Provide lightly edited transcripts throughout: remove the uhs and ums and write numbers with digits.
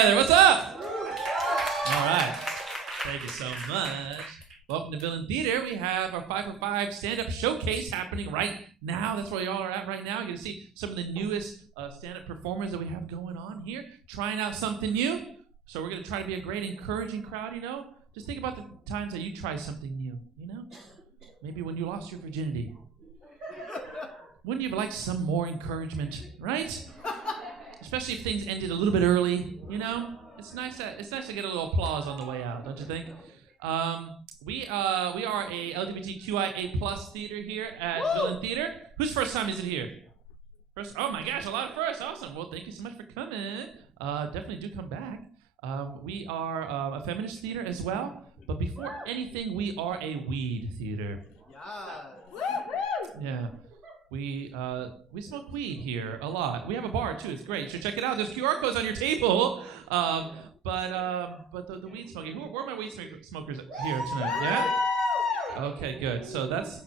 together. What's up? All right. Thank you so much. Welcome to Villain Theater. We have our 5 for 5 stand-up showcase happening right now. That's where y'all are at right now. You're going to see some of the newest stand-up performers that we have going on here, trying out something new. So we're going to try to be a great, encouraging crowd, you know? Just think about the times that you try something new, you know? Maybe when you lost your virginity. Wouldn't you like some more encouragement, right? Especially if things ended a little bit early, you know? It's nice to get a little applause on the way out, don't you think? We are a LGBTQIA+ theater here at Villain Theater. Whose first time is it here? First? Oh my gosh, a lot of firsts. Awesome. Well, thank you so much for coming. Definitely do come back. We are a feminist theater as well, but before anything, we are a weed theater. Yeah. We smoke weed here a lot. We have a bar too. It's great. You should check it out. There's QR codes on your table. But the weed smoking. Who are my weed smokers here tonight? Yeah. Okay, good. So that's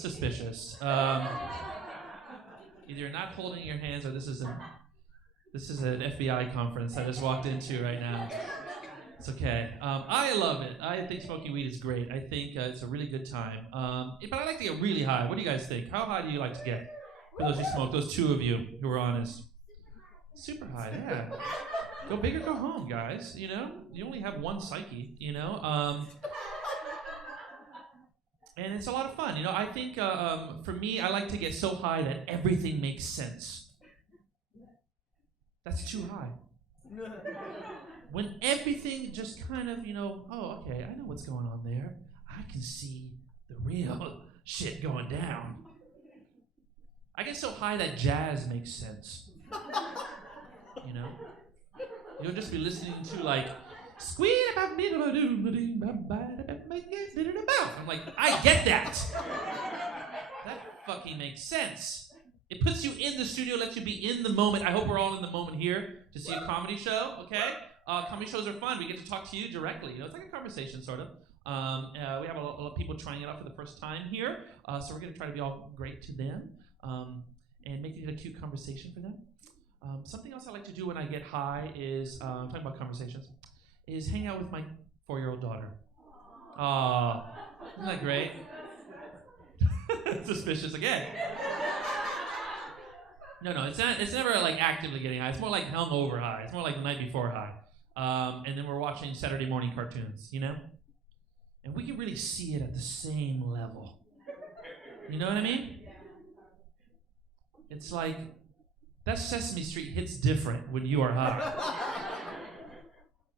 suspicious. Either you're not holding your hands, or this is an FBI conference I just walked into right now. It's okay. I love it. I think smoking weed is great. I think it's a really good time. But I like to get really high. What do you guys think? How high do you like to get? For those who smoke, those two of you who are honest. Super high, yeah. Go big or go home, guys. You know? You only have one psyche, you know? And it's a lot of fun. You know, I think for me, I like to get so high that everything makes sense. That's too high. When everything just kind of, you know, oh, okay, I know what's going on there. I can see the real shit going down. I get so high that jazz makes sense. You know? You'll just be listening to, like, I'm like, I get that. That fucking makes sense. It puts you in the studio, lets you be in the moment. I hope we're all in the moment here to see a comedy show, okay? Comedy shows are fun. We get to talk to you directly. You know, it's like a conversation, sort of. We have a lot of people trying it out for the first time here, so we're going to try to be all great to them and make it a cute conversation for them. Something else I like to do when I get high is, talking about conversations, is hang out with my 4-year-old daughter. Isn't that great? Suspicious again. No, it's never like actively getting high. It's more like hungover high. It's more like the night before high. And then we're watching Saturday morning cartoons, you know? And we can really see it at the same level. You know what I mean? It's like, that Sesame Street hits different when you are high.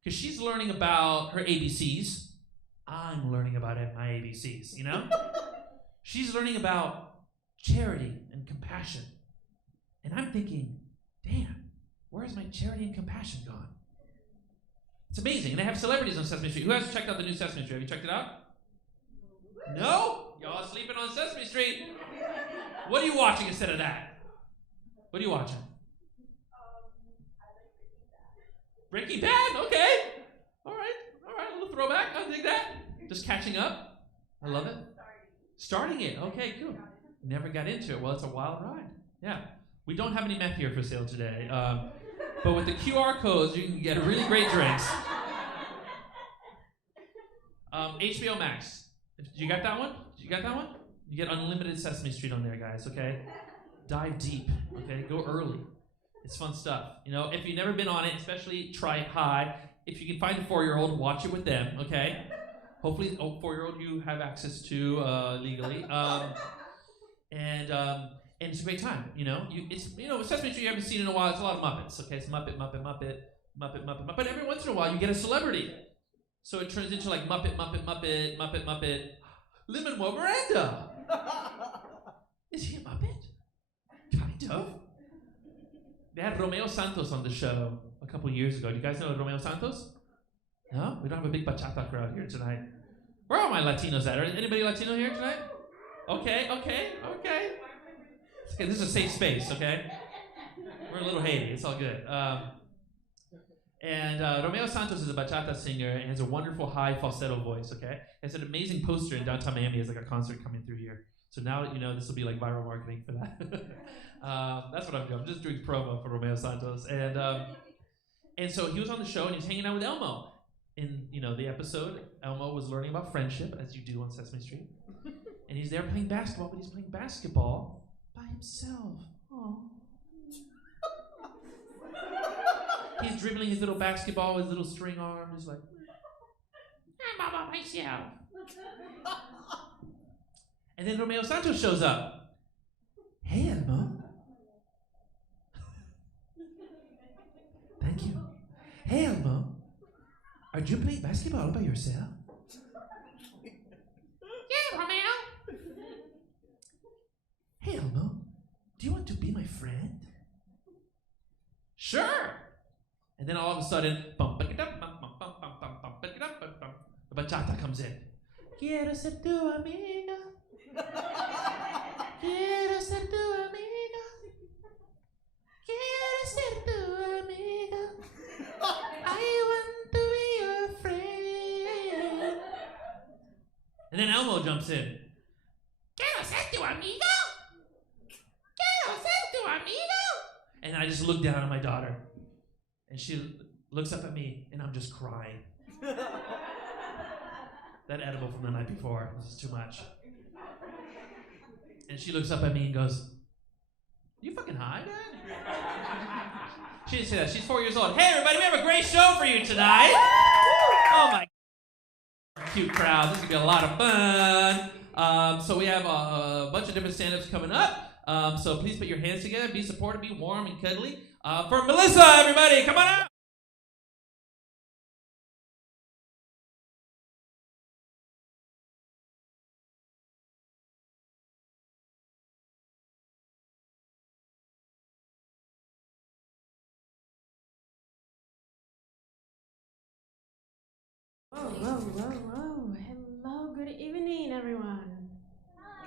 Because she's learning about her ABCs. I'm learning about my ABCs, you know? She's learning about charity and compassion. And I'm thinking, damn, where's my charity and compassion gone? It's amazing. And they have celebrities on Sesame Street. Who has checked out the new Sesame Street? Have you checked it out? No? Y'all sleeping on Sesame Street. What are you watching instead of that? What are you watching? I like Breaking Bad? Okay. All right. A little throwback. I dig that. Just catching up. I love it. Starting it. Okay, cool. Never got into it. Well, it's a wild ride. Yeah. We don't have any meth here for sale today. But with the QR codes, you can get really great drinks. HBO Max. You got that one? You get unlimited Sesame Street on there, guys, okay? Dive deep, okay? Go early. It's fun stuff. You know, if you've never been on it, especially try it high. If you can find a 4-year-old, watch it with them, okay? Hopefully, 4-year-old you have access to legally. And it's a great time, you know? Sesame Street you haven't seen in a while, it's a lot of Muppets, okay? It's Muppet. Every once in a while, you get a celebrity. So it turns into like Muppet. Lin-Manuel Miranda. Is he a Muppet? Kind of. They had Romeo Santos on the show a couple years ago. Do you guys know Romeo Santos? No? We don't have a big bachata crowd here tonight. Where are my Latinos at? Anybody Latino here tonight? Okay. This is a safe space, okay? We're a little Haiti. It's all good. Romeo Santos is a bachata singer and has a wonderful high falsetto voice, okay? It's an amazing poster in downtown Miami as like a concert coming through here. So now, you know, this will be like viral marketing for that. That's what I'm doing. I'm just doing promo for Romeo Santos. And so he was on the show and he was hanging out with Elmo. In the episode, Elmo was learning about friendship, as you do on Sesame Street. And he's there playing basketball, but he's playing basketball by himself. Oh. He's dribbling his little basketball with his little string arm. He's like, I'm all by myself. And then Romeo Santos shows up. Hey, Elmo. Thank you. Hey, Elmo. Are you playing basketball all by yourself? Yeah, Romeo. Hey, Elmo. Do you want to be my friend? Sure. And then all of a sudden, the bachata comes in. Quiero ser tu amiga. Quiero ser tu amiga. Quiero ser tu amiga. I want to be your friend. And then Elmo jumps in. Quiero ser tu amigo. Quiero ser tu amigo. And I just look down at my daughter. And she looks up at me, and I'm just crying. That edible from the night before, this is too much. And she looks up at me and goes, you fucking high, Dad? She didn't say that. She's 4 years old. Hey, everybody, we have a great show for you tonight. Oh, my cute crowd. This is going to be a lot of fun. So we have a bunch of different stand-ups coming up. So please put your hands together. Be supportive. Be warm and cuddly. For Melissa, everybody, come on out. Whoa. Hello, good evening, everyone.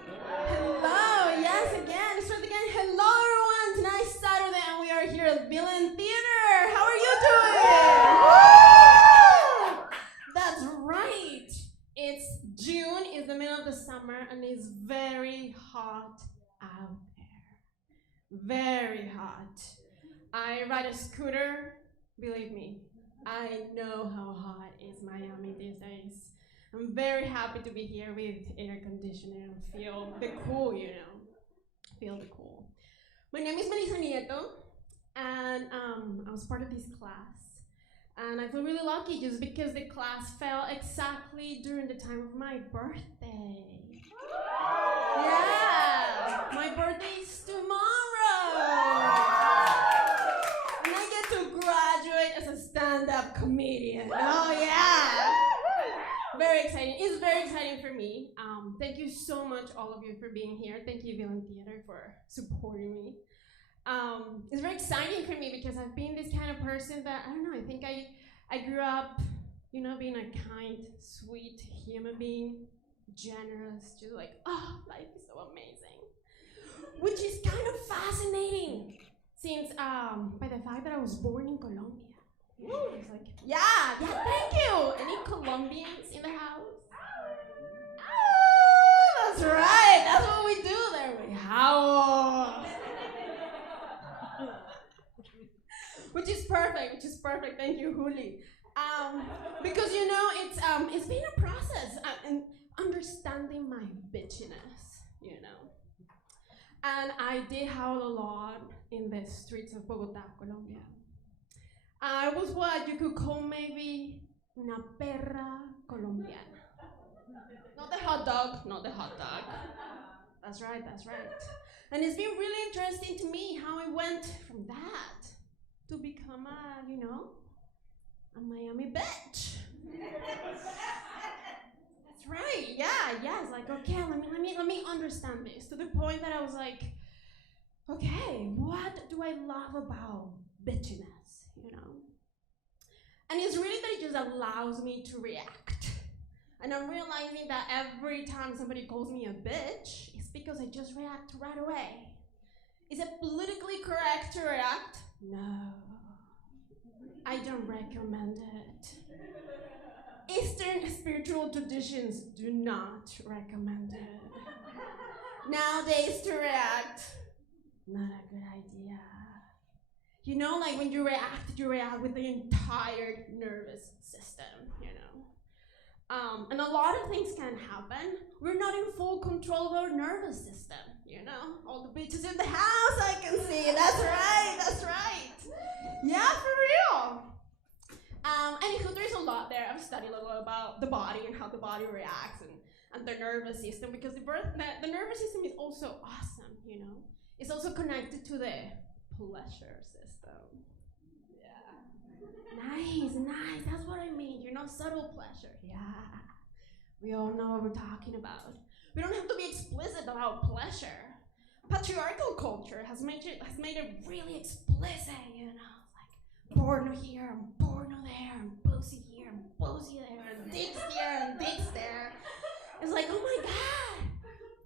Hello, yes, again, let's start again. Hello, everyone. Tonight's Saturday, and we are here at Villain Theater. How are you doing? That's right. It's June, it's the middle of the summer, and it's very hot out there. Very hot. I ride a scooter, believe me. I know how hot is Miami these days. I'm very happy to be here with air conditioning and feel the cool, Feel the cool. My name is Nieto, and I was part of this class. And I feel really lucky just because the class fell exactly during the time of my birthday. Yeah, my birthday is tomorrow. And I get to graduate as a stand-up comedian. Oh yeah! Very exciting. It's very exciting for me. Thank you so much, all of you, for being here. Thank you, Villain Theater, for supporting me. It's very exciting for me because I've been this kind of person that, I think I grew up, being a kind, sweet human being, generous, just like, life is so amazing. Which is kind of fascinating. Since, by the fact that I was born in Colombia. It's like, yeah, thank you. Any Colombians in the house? Oh, that's right. That's what we do there. How? Which is perfect. Thank you, Juli. Because it's been a process in understanding my bitchiness, And I did howl a lot in the streets of Bogotá, Colombia. I was what you could call maybe una perra colombiana. Not the hot dog. That's right. And it's been really interesting to me how I went from that to become a Miami bitch. That's right, yeah. It's like, okay, let me understand this, to the point that I was like, okay, what do I love about bitchiness, And it's really that it just allows me to react. And I'm realizing that every time somebody calls me a bitch, it's because I just react right away. Is it politically correct to react? No. I don't recommend it. Eastern spiritual traditions do not recommend it. Nowadays to react, not a good idea. You know, like when you react with the entire nervous system, you know. And a lot of things can happen. We're not in full control of our nervous system, you know. All the bitches in the house, I can see. That's right. Yeah, for real. Anywho, there's a lot there. I've studied a lot about the body and how the body reacts and the nervous system, because the nervous system is also awesome, you know. It's also connected to the pleasure system. Yeah. Nice. That's what I mean. You know, subtle pleasure. Yeah. We all know what we're talking about. We don't have to be explicit about pleasure. Patriarchal culture has made it really explicit, you know. Like porno here and porno there and pussy here and pussy there and dicks here and dicks there. It's like, oh my God.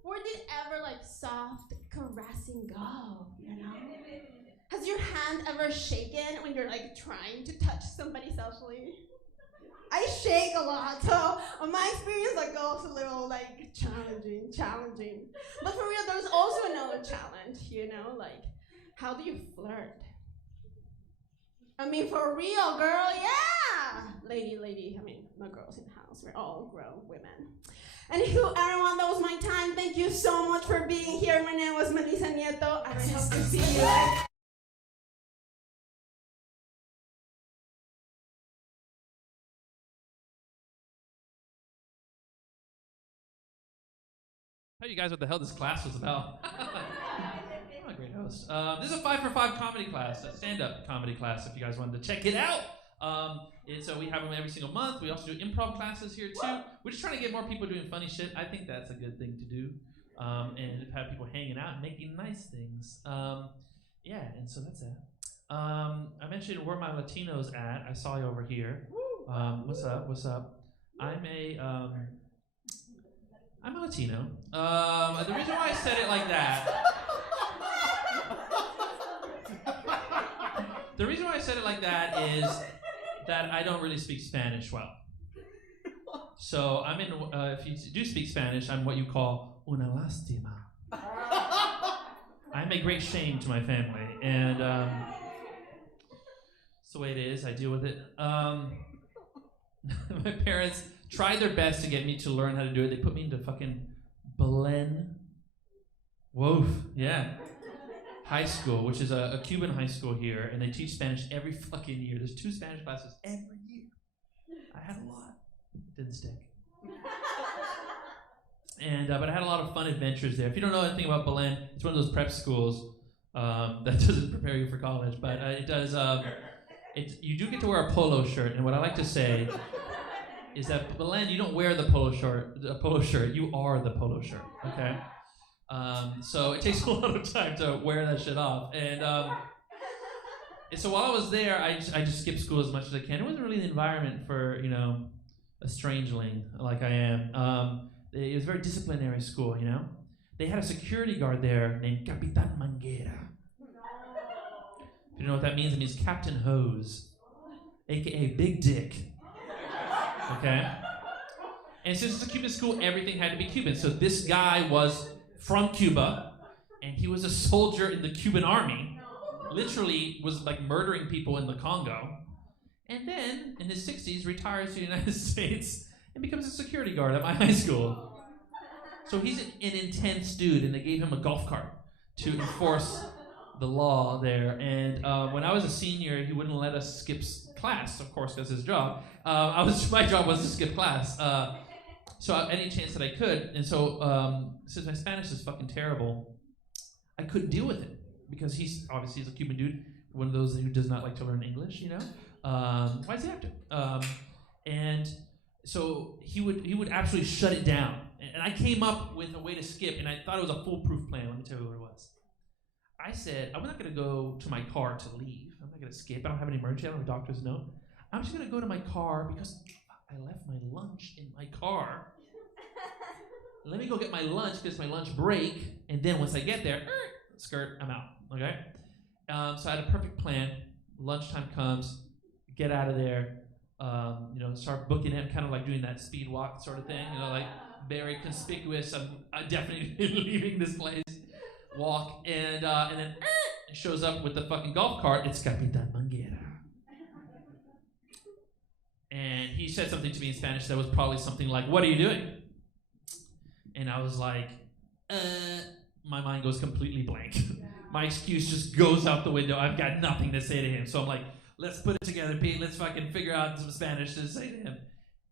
Where did ever like soft caressing go, you know? Has your hand ever shaken when you're like trying to touch somebody sexually? I shake a lot, so my experience like goes a little like challenging. But for real, there's also another challenge, you know, like how do you flirt? I mean, for real, girl, yeah! Lady, I mean, no girls in the house, we're all grown women. Anywho, everyone, that was my time. Thank you so much for being here. My name was Melissa Nieto. I hope to see you. Tell you guys what the hell this class was about. I'm a great host. This is a 5 for 5 comedy class, a stand-up comedy class, if you guys wanted to check it out. So we have them every single month. We also do improv classes here too. We're just trying to get more people doing funny shit. I think that's a good thing to do. And have people hanging out and making nice things. Yeah, and so that's it. I mentioned where my Latinos at. I saw you over here. What's up? I'm a Latino. The reason why I said it like that. The reason why I said it like that is that I don't really speak Spanish well. So I'm in. If you do speak Spanish, I'm what you call una lástima. I'm a great shame to my family, and it's the way it is. I deal with it. My parents tried their best to get me to learn how to do it. They put me into fucking Belen. Woof, yeah. High school, which is a Cuban high school here, and they teach Spanish every fucking year. There's 2 Spanish classes every year. I had a lot. Didn't stick. And but I had a lot of fun adventures there. If you don't know anything about Belen, it's one of those prep schools that doesn't prepare you for college, but it does. You do get to wear a polo shirt, and what I like to say is that Belen, you don't wear the polo shirt. You are the polo shirt. Okay. So it takes a lot of time to wear that shit off, and so while I was there, I just skipped school as much as I can. It wasn't really the environment for a strangeling like I am. It was a very disciplinary school, you know. They had a security guard there named Capitan Manguera. If you know what that means, it means Captain Hose, aka Big Dick. Okay. And since it's a Cuban school, everything had to be Cuban. So this guy was from Cuba, and he was a soldier in the Cuban army, literally was like murdering people in the Congo, and then in his 60s retires to the United States and becomes a security guard at my high school. So he's an intense dude, and they gave him a golf cart to enforce the law there. And when I was a senior, he wouldn't let us skip class, of course, that's his job. My job was to skip class. So any chance that I could, and so since my Spanish is fucking terrible, I couldn't deal with it because he's a Cuban dude, one of those who does not like to learn English, you know. Why does he have to? And so he would absolutely shut it down, and I came up with a way to skip, and I thought it was a foolproof plan. Let me tell you what it was. I said I'm not going to go to my car to leave. I'm not going to skip. I don't have any emergency. I don't have a doctor's note. I'm just going to go to my car because I left my lunch in my car. Let me go get my lunch because it's my lunch break, and then once I get there, skirt, I'm out. Okay. So I had a perfect plan. Lunchtime comes, get out of there. Start booking it, kind of like doing that speed walk sort of thing. Like very conspicuous. I'm definitely leaving this place. Walk and then shows up with the fucking golf cart. It's Capitan Manguera. And he said something to me in Spanish that was probably something like, "What are you doing?" And I was like, my mind goes completely blank. My excuse just goes out the window. I've got nothing to say to him. So I'm like, let's put it together, Pete. Let's fucking figure out some Spanish to say to him.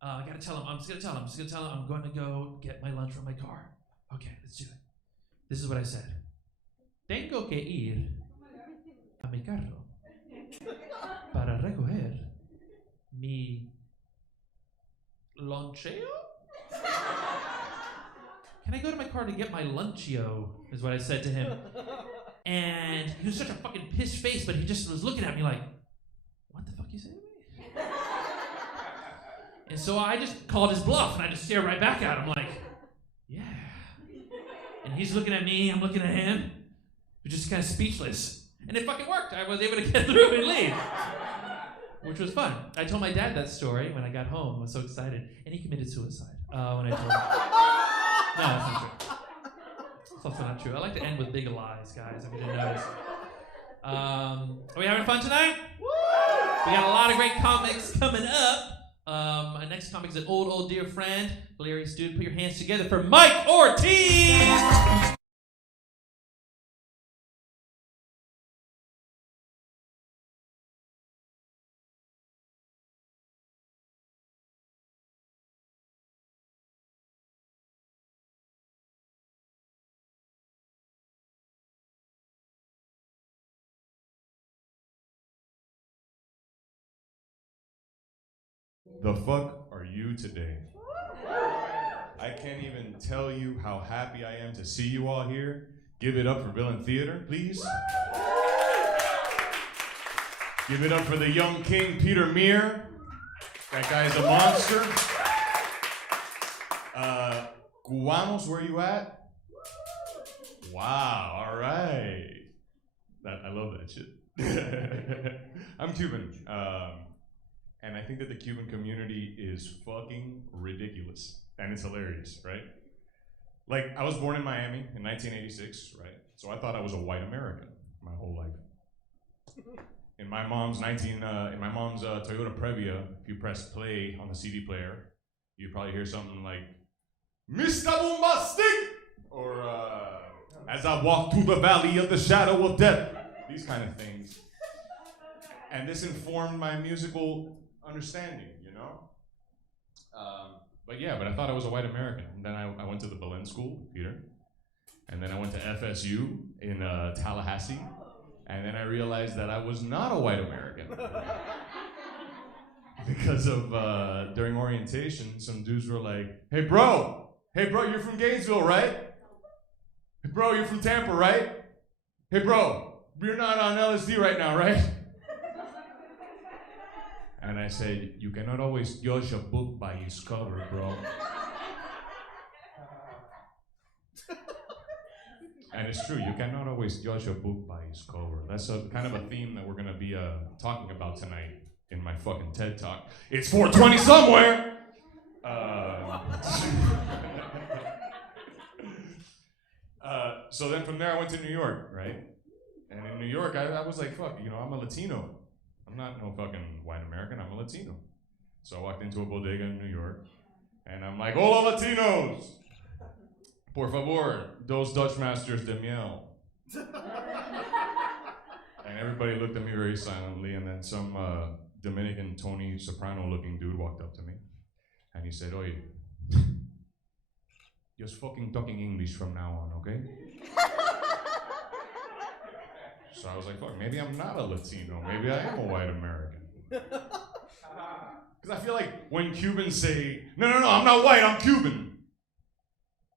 I gotta tell him. I'm just gonna tell him. I'm going to go get my lunch from my car. Okay, let's do it. This is what I said. Tengo que ir a mi carro para recoger mi loncheo? Can I go to my car to get my lunchio? Is what I said to him. And he was such a fucking pissed face, but he just was looking at me like, what the fuck you say to me? And so I just called his bluff, and I just stared right back at him like, yeah. And he's looking at me, I'm looking at him. We're just kind of speechless. And it fucking worked. I was able to get through and leave. Which was fun. I told my dad that story when I got home. I was so excited. And he committed suicide when I told him. No, that's not true. That's also not true. I like to end with big lies, guys, if you didn't notice. Are we having fun tonight? We got a lot of great comics coming up. Our next comic is an old dear friend, hilarious student. Put your hands together for Mike Ortiz! The fuck are you today? I can't even tell you how happy I am to see you all here. Give it up for Villain Theater, please. Give it up for the young king, Peter Mir. That guy's a monster. Cubanos, where you at? Wow, all right. I love that shit. I'm Cuban. And I think that the Cuban community is fucking ridiculous. And it's hilarious, right? Like, I was born in Miami in 1986, right? So I thought I was a white American my whole life. In my mom's Toyota Previa, if you press play on the CD player, you'd probably hear something like, Mr. Bombastic! Or, as I walk through the valley of the shadow of death. These kind of things. And this informed my musical understanding, you know? But I thought I was a white American. And then I went to the Belen School, Peter. And then I went to FSU in Tallahassee. And then I realized that I was not a white American. Because of, during orientation, some dudes were like, hey bro, you're from Gainesville, right? Hey bro, you're from Tampa, right? Hey bro, you're not on LSD right now, right? And I said, you cannot always judge a book by its cover, bro. And it's true, you cannot always judge a book by its cover. That's a kind of a theme that we're gonna be talking about tonight in my fucking TED Talk. It's 420 somewhere! So then from there I went to New York, right? And in New York, I was like, fuck, I'm a Latino. I'm not no fucking white American, I'm a Latino. So I walked into a bodega in New York, and I'm like, hola Latinos! Por favor, dos Dutch masters de miel. And everybody looked at me very silently, and then some Dominican Tony Soprano looking dude walked up to me, and he said, oye, just fucking talking English from now on, okay? So I was like, fuck, maybe I'm not a Latino. Maybe I am a white American. Because I feel like when Cubans say, no, I'm not white, I'm Cuban.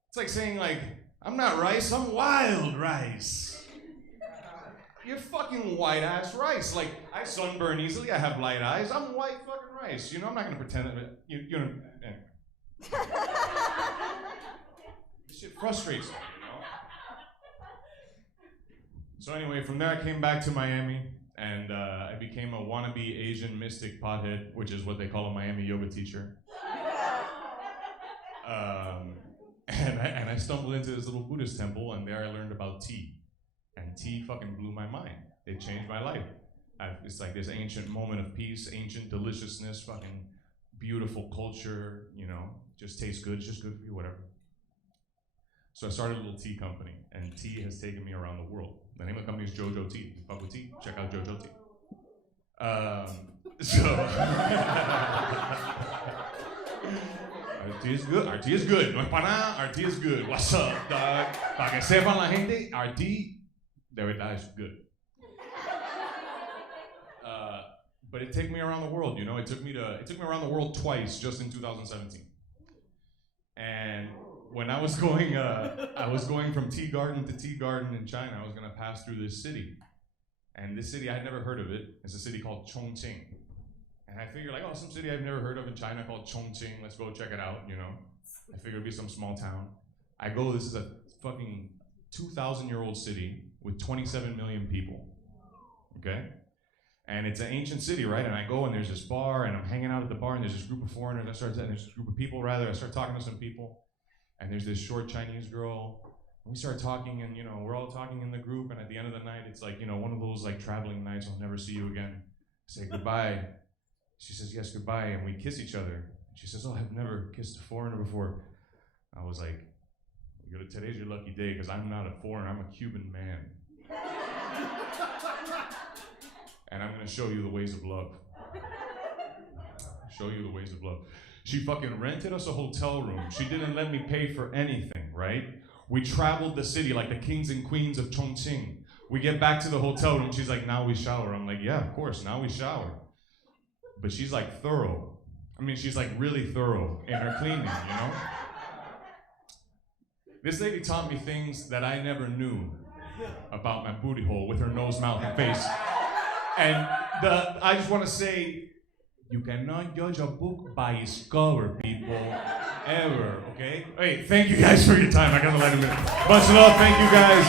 It's like saying, like, I'm not rice, I'm wild rice. You're fucking white-ass rice. Like, I sunburn easily, I have light eyes, I'm white fucking rice. I'm not going to pretend that, This shit frustrates me, So anyway, from there I came back to Miami, and I became a wannabe Asian mystic pothead, which is what they call a Miami yoga teacher. And I stumbled into this little Buddhist temple, and there I learned about tea. And tea fucking blew my mind. It changed my life. It's like this ancient moment of peace, ancient deliciousness, fucking beautiful culture, just tastes good, it's just good for you, whatever. So I started a little tea company, and tea has taken me around the world. The name of the company is JoJo Tea. If you fuck with tea, check out JoJo Tea. Our tea is good. Our tea is good. No es para nada. Our tea is good. What's up, dog? Para que sepan la gente, our tea, de verdad, is good. But it took me around the world. It took me around the world twice just in 2017. And when I was going from tea garden to tea garden in China. I was gonna pass through this city, and this city I had never heard of it. It's a city called Chongqing, and I figured some city I've never heard of in China called Chongqing. Let's go check it out. I figured it'd be some small town. I go. This is a fucking 2,000-year-old city with 27 million people. Okay. And it's an ancient city, right? And I go, and there's this bar, and I'm hanging out at the bar, and there's this group of foreigners. There's this group of people, rather. I start talking to some people, and there's this short Chinese girl. And we start talking, and we're all talking in the group. And at the end of the night, it's like one of those like traveling nights. I'll never see you again. I say goodbye. She says yes, goodbye, and we kiss each other. She says, oh, I've never kissed a foreigner before. I was like, today's your lucky day, because I'm not a foreigner. I'm a Cuban man. And I'm gonna show you the ways of love. Show you the ways of love. She fucking rented us a hotel room. She didn't let me pay for anything, right? We traveled the city like the kings and queens of Chongqing. We get back to the hotel room. She's like, now we shower. I'm like, yeah, of course, now we shower. But she's like thorough. I mean, she's like really thorough in her cleaning, This lady taught me things that I never knew about my booty hole with her nose, mouth, and face. And I just want to say, you cannot judge a book by its cover, people, ever, okay? Hey, thank you guys for your time. I gotta let him in. Much love, thank you guys.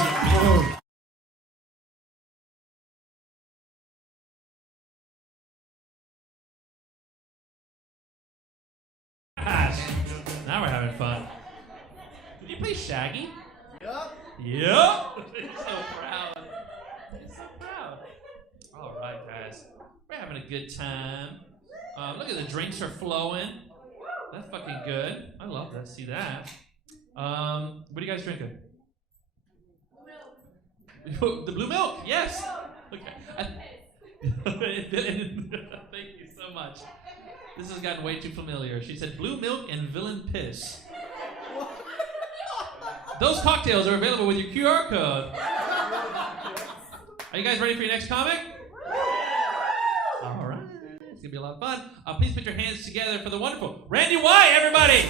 Now we're having fun. Did you play Shaggy? Yup. Yup. He's so proud. He's so proud. All right, guys. We're having a good time. Look at the drinks are flowing. That's fucking good. I love to see that. What are you guys drinking? Milk. The blue milk. Yes. Okay. Thank you so much. This has gotten way too familiar. She said blue milk and villain piss. Those cocktails are available with your QR code. Are you guys ready for your next comic? All right. It's going to be a lot of fun. Please put your hands together for the wonderful Randy White, everybody.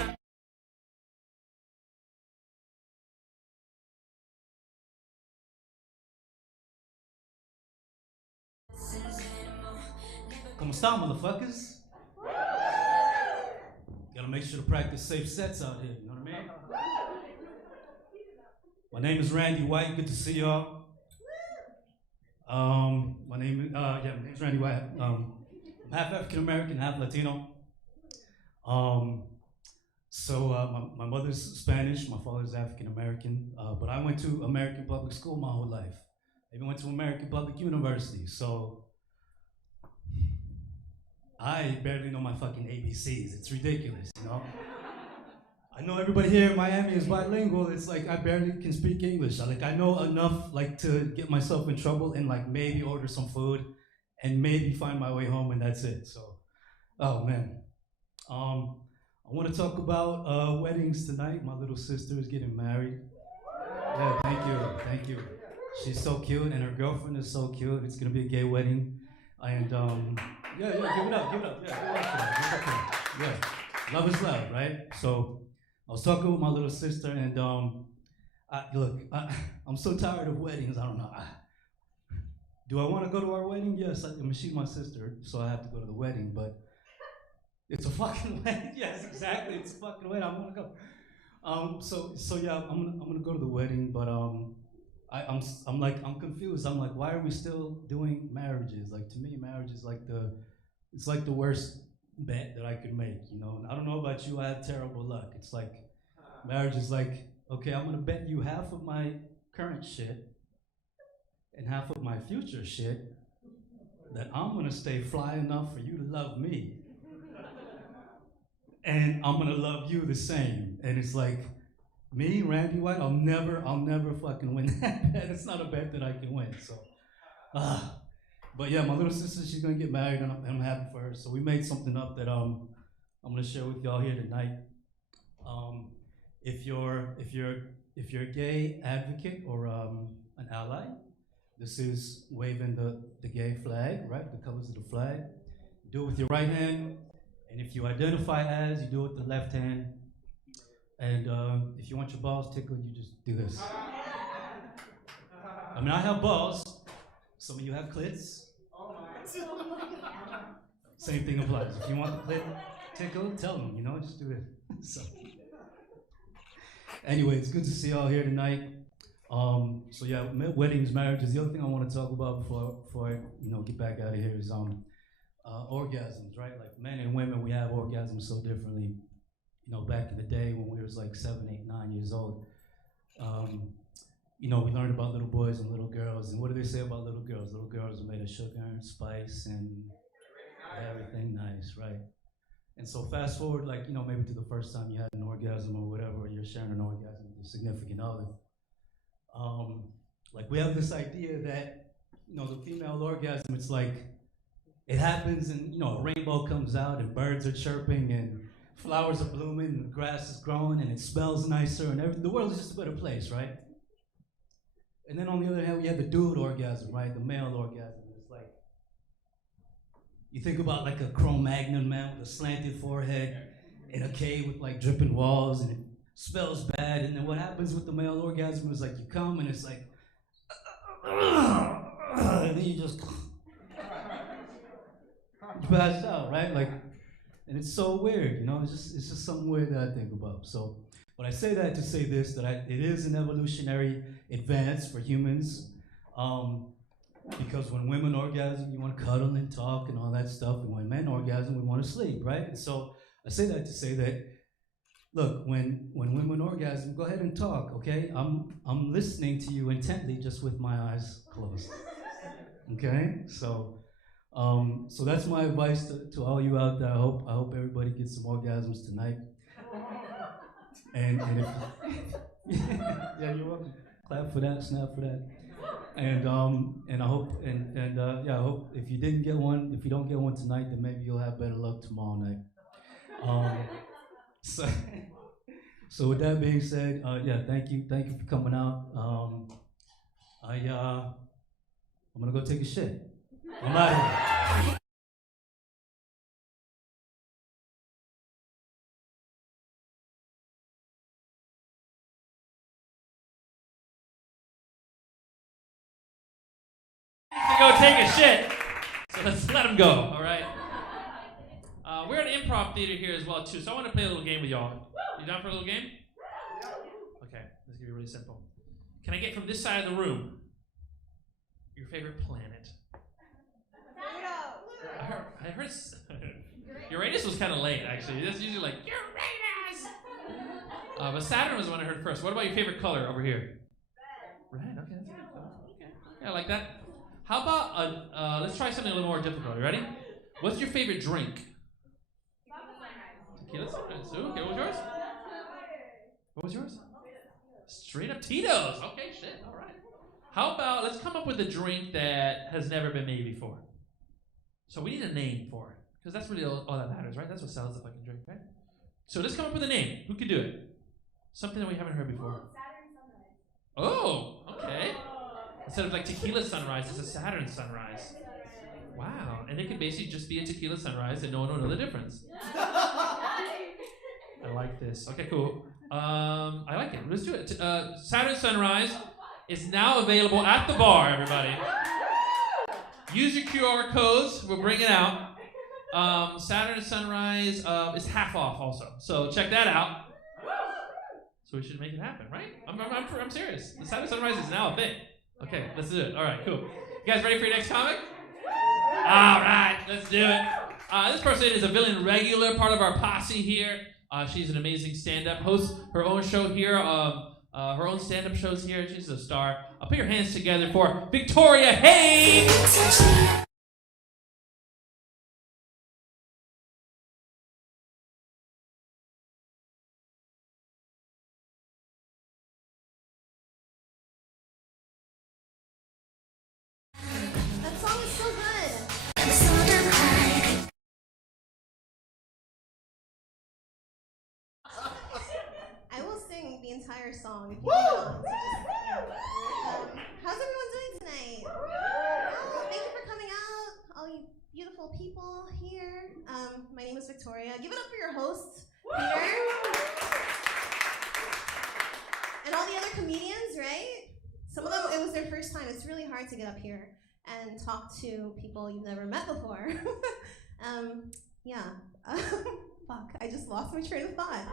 ¿Cómo están, motherfuckers? Gotta make sure to practice safe sets out here, you know what I mean? My name is Randy White, good to see y'all. My name's Randy White. I'm half African American, half Latino. My mother's Spanish, my father's African American, but I went to American public school my whole life. I even went to American public university, so I barely know my fucking ABCs. It's ridiculous, I know everybody here in Miami is bilingual. It's like I barely can speak English. I know enough to get myself in trouble and maybe order some food and maybe find my way home, and that's it. So, oh man. I want to talk about weddings tonight. My little sister is getting married. Yeah, thank you. She's so cute, and her girlfriend is so cute. It's gonna be a gay wedding, and yeah, give it up. Yeah, give it up for that. Yeah, love is love, right? So I was talking with my little sister, and I'm so tired of weddings. I don't know. Do I want to go to our wedding? Yes, she's my sister, so I have to go to the wedding. But it's a fucking wedding. Yes, exactly. It's a fucking wedding. I'm gonna go. So yeah, I'm gonna go to the wedding, but I'm confused. I'm like, why are we still doing marriages? To me, marriage is it's like the worst bet that I could make, And I don't know about you, I have terrible luck. It's marriage is okay, I'm gonna bet you half of my current shit, and half of my future shit, that I'm gonna stay fly enough for you to love me. And I'm gonna love you the same. And it's like, me, Randy White, I'll never fucking win that bet. It's not a bet that I can win, so. But yeah, my little sister, she's gonna get married, and I'm happy for her. So we made something up that I'm gonna share with y'all here tonight. If you're a gay advocate or an ally, this is waving the gay flag, right? The colors of the flag. Do it with your right hand, and if you identify as, you do it with the left hand. And if you want your balls tickled, you just do this. I mean, I have balls. Some of you have clits. Same thing applies. If you want the clit tickled, tell them, just do it. So. Anyway, it's good to see y'all here tonight. So yeah, weddings, marriages. The other thing I want to talk about before I get back out of here is orgasms, right? Like men and women, we have orgasms so differently. Back in the day when we was like 7, 8, 9 years old, we learned about little boys and little girls. And what do they say about little girls? Little girls are made of sugar and spice and everything nice, right? And so fast forward, maybe to the first time you had an orgasm or whatever, or you're sharing an orgasm with your significant other. We have this idea that, the female orgasm, it's like, it happens and, a rainbow comes out and birds are chirping and flowers are blooming and the grass is growing and it smells nicer and the world is just a better place, right? And then on the other hand, we have the dude orgasm, right? The male orgasm. It's like, you think about like a Cro-Magnon man with a slanted forehead in a cave with dripping walls and it smells bad. And then what happens with the male orgasm is you come and it's like, and then you just pass out, right? And it's so weird, it's just something weird that I think about. So, but I say that to say this, that it is an evolutionary advance for humans, because when women orgasm, you want to cuddle and talk and all that stuff, and when men orgasm, we want to sleep, right? And so I say that to say that, look, when women orgasm, go ahead and talk, okay? I'm listening to you intently, just with my eyes closed, okay? So that's my advice to all you out there. I hope everybody gets some orgasms tonight. And if yeah, you're welcome. Clap for that, snap for that. And I hope I hope if you don't get one tonight, then maybe you'll have better luck tomorrow night. So with that being said, thank you for coming out. I'm gonna go take a shit. I'm out of here. To go take a shit. So let's let him go, all right? We're at an improv theater here as well, too, so I want to play a little game with y'all. You down for a little game? Okay, this is going to be really simple. Can I get from this side of the room your favorite planet? I heard Uranus was kind of late, actually. That's usually like, Uranus! But Saturn was the one I heard first. What about your favorite color over here? Red, okay, that's a good color. Okay. Yeah, I like that. How about, let's try something a little more difficult. You ready? What's your favorite drink? Tequila sunrise. Okay, what was yours? What was yours? Straight up Tito's. Okay, shit, all right. How about, let's come up with a drink that has never been made before. So we need a name for it, because that's really all that matters, right? That's what sells the fucking drink, right? So let's come up with a name. Who could do it? Something that we haven't heard before. Saturn sunrise. Oh, okay. Instead of like tequila sunrise, it's a Saturn sunrise. Wow. And it could basically just be a tequila sunrise and no one will know the difference. I like this. Okay, cool. I like it. Let's do it. Saturn sunrise is now available at the bar, everybody. Use your QR codes. We'll bring it out. Saturn sunrise is half off also. So check that out. So we should make it happen, right? I'm serious. The Saturn sunrise is now a thing. Okay, let's do it. All right, cool. You guys ready for your next comic? All right, let's do it. This person is a villain regular, part of our posse here. She's an amazing stand-up, hosts her own show here, her own stand-up shows here. She's a star. Put your hands together for Victoria Haig. That song is so good. I will sing the entire song. If you want. How's everyone doing tonight? Oh, thank you for coming out, all you beautiful people here. My name is Victoria. Give it up for your host, Peter. And all the other comedians, right? Some of them, it was their first time. It's really hard to get up here and talk to people you've never met before. Fuck, I just lost my train of thought.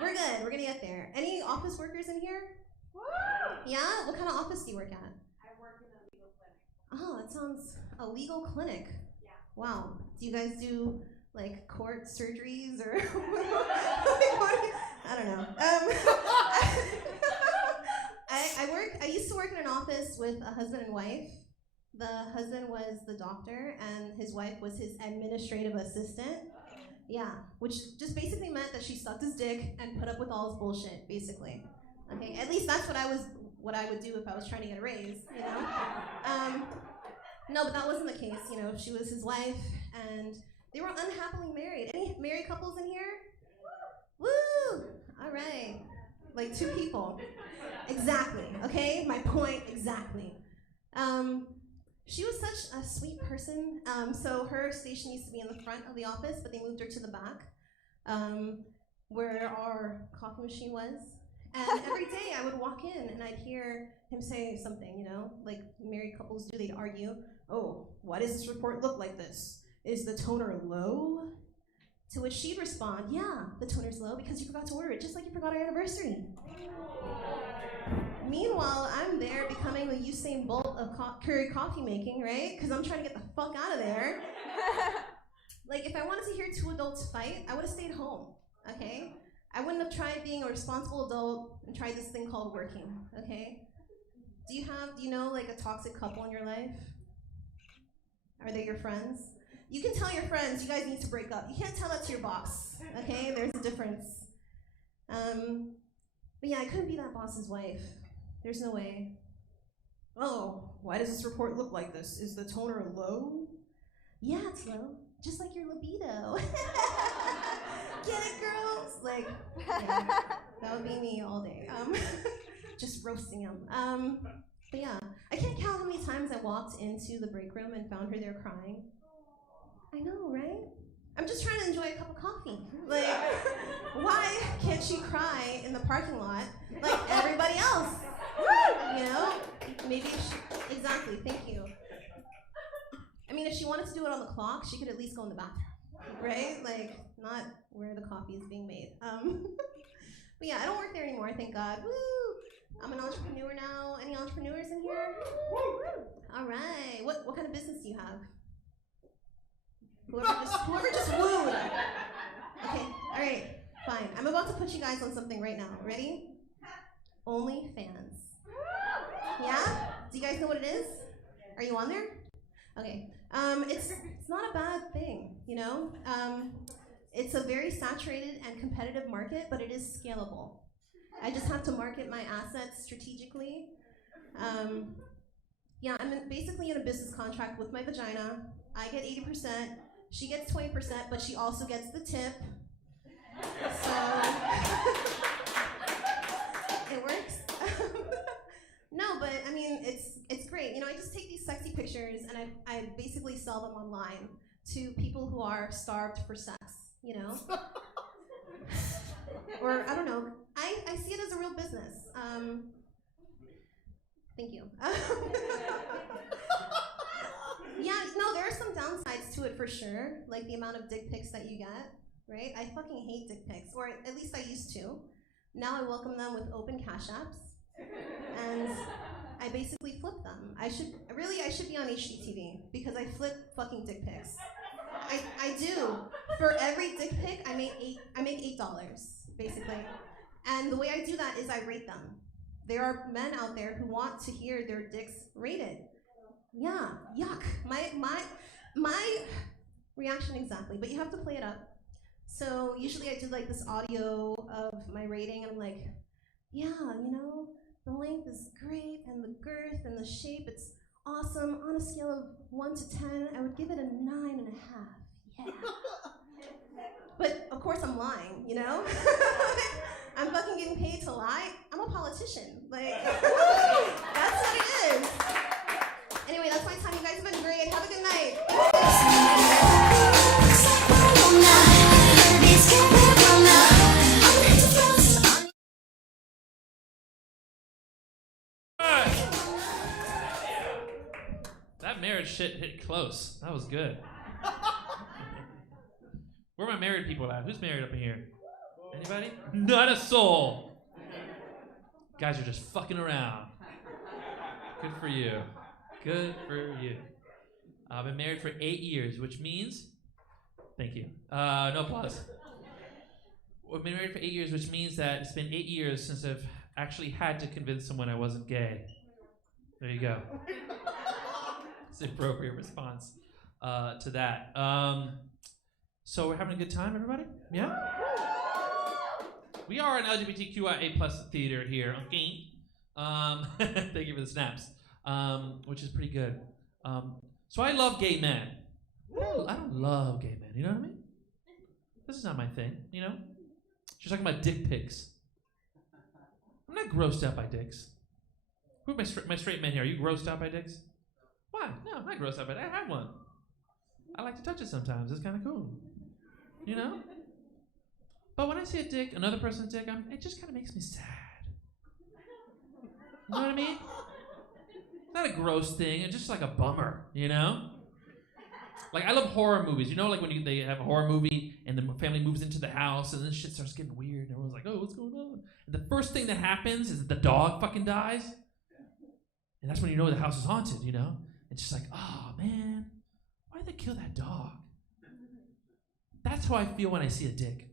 We're good, we're gonna get there. Any office workers in here? Yeah? What kind of office do you work at? I work in a legal clinic. Oh, that sounds a legal clinic. Yeah. Wow. Do you guys do like court surgeries or I don't know. I used to work in an office with a husband and wife. The husband was the doctor and his wife was his administrative assistant. Yeah, which just basically meant that she sucked his dick and put up with all his bullshit, basically. Okay, at least that's what I would do if I was trying to get a raise, you know? No, but that wasn't the case, you know. She was his wife and they were unhappily married. Any married couples in here? Woo! All right. Like 2 people. Exactly, okay? My point, exactly. She was such a sweet person. So her station used to be in the front of the office, but they moved her to the back, where our coffee machine was. And every day I would walk in and I'd hear him say something, you know, like married couples do, they'd argue. Oh, why does this report look like this? Is the toner low? To which she'd respond, yeah, the toner's low because you forgot to order it, just like you forgot our anniversary. Meanwhile, I'm there becoming the Usain Bolt of curry coffee making, right? Because I'm trying to get the fuck out of there. Like, if I wanted to hear 2 adults fight, I would have stayed home, okay? I wouldn't have tried being a responsible adult and tried this thing called working, okay? Do you know, like, a toxic couple in your life? Are they your friends? You can tell your friends, you guys need to break up. You can't tell that to your boss, okay? There's a difference. But yeah, I couldn't be that boss's wife. There's no way. Oh, why does this report look like this? Is the toner low? Yeah, it's low. Just like your libido. Get it, girls? Like, yeah, that would be me all day. Just roasting them. But yeah, I can't count how many times I walked into the break room and found her there crying. I know, right? I'm just trying to enjoy a cup of coffee. Like, why can't she cry in the parking lot like everybody else? You know? Maybe exactly, thank you. I mean, if she wanted to do it on the clock, she could at least go in the bathroom, right? Like, not where the coffee is being made. But yeah, I don't work there anymore, thank God. Woo! I'm an entrepreneur now. Any entrepreneurs in here? All right. What kind of business do you have? Whoever just wooed. Okay, all right, fine. I'm about to put you guys on something right now. Ready? OnlyFans. Yeah? Do you guys know what it is? Are you on there? Okay. It's not a bad thing, you know? It's a very saturated and competitive market, but it is scalable. I just have to market my assets strategically. Yeah, I'm basically in a business contract with my vagina. I get 80%, she gets 20%, but she also gets the tip. So, it works. No, but I mean, it's great. You know, I just take these sexy pictures and I basically sell them online to people who are starved for sex, you know? Or, I don't know, I see it as a real business. Thank you. Yeah, no, there are some downsides to it for sure, like the amount of dick pics that you get, right? I fucking hate dick pics, or at least I used to. Now I welcome them with open cash apps, and I basically flip them. I should be on HGTV because I flip fucking dick pics. I do. For every dick pic, I make $8, basically. And the way I do that is I rate them. There are men out there who want to hear their dicks rated. Yeah, yuck. My reaction exactly, but you have to play it up. So usually I do like this audio of my rating, and I'm like, yeah, the length is great, and the girth and the shape, it's awesome. On a scale of 1 to 10, I would give it a 9.5. Yeah. But of course I'm lying, I'm fucking getting paid to lie. I'm a politician. Like, that's what it is. Anyway, that's my time. You guys have been great. Have a good night. That marriage shit hit close. That was good. Where are my married people at? Who's married up in here? Anybody? Not a soul. Guys are just fucking around. Good for you. Good for you. I've been married for 8 years, which means... Thank you. No applause. I've been married for 8 years, which means that it's been 8 years since I've actually had to convince someone I wasn't gay. There you go. It's the appropriate response to that. So we're having a good time, everybody? Yeah? We are an LGBTQIA+ theater here, okay? Thank you for the snaps, which is pretty good. So I love gay men. I don't love gay men, you know what I mean? This is not my thing, She's talking about dick pics. I'm not grossed out by dicks. Who are my straight men here? Are you grossed out by dicks? Why? No, I'm not grossed out by that. I have one. I like to touch it sometimes. It's kind of cool. But when I see a dick, another person's dick, it just kind of makes me sad. You know what I mean? It's not a gross thing. It's just like a bummer, Like, I love horror movies. Like when they have a horror movie and the family moves into the house and then shit starts getting weird and everyone's like, oh, what's going on? And the first thing that happens is that the dog fucking dies. And that's when you know the house is haunted, It's just like, oh, man, why'd they kill that dog? That's how I feel when I see a dick.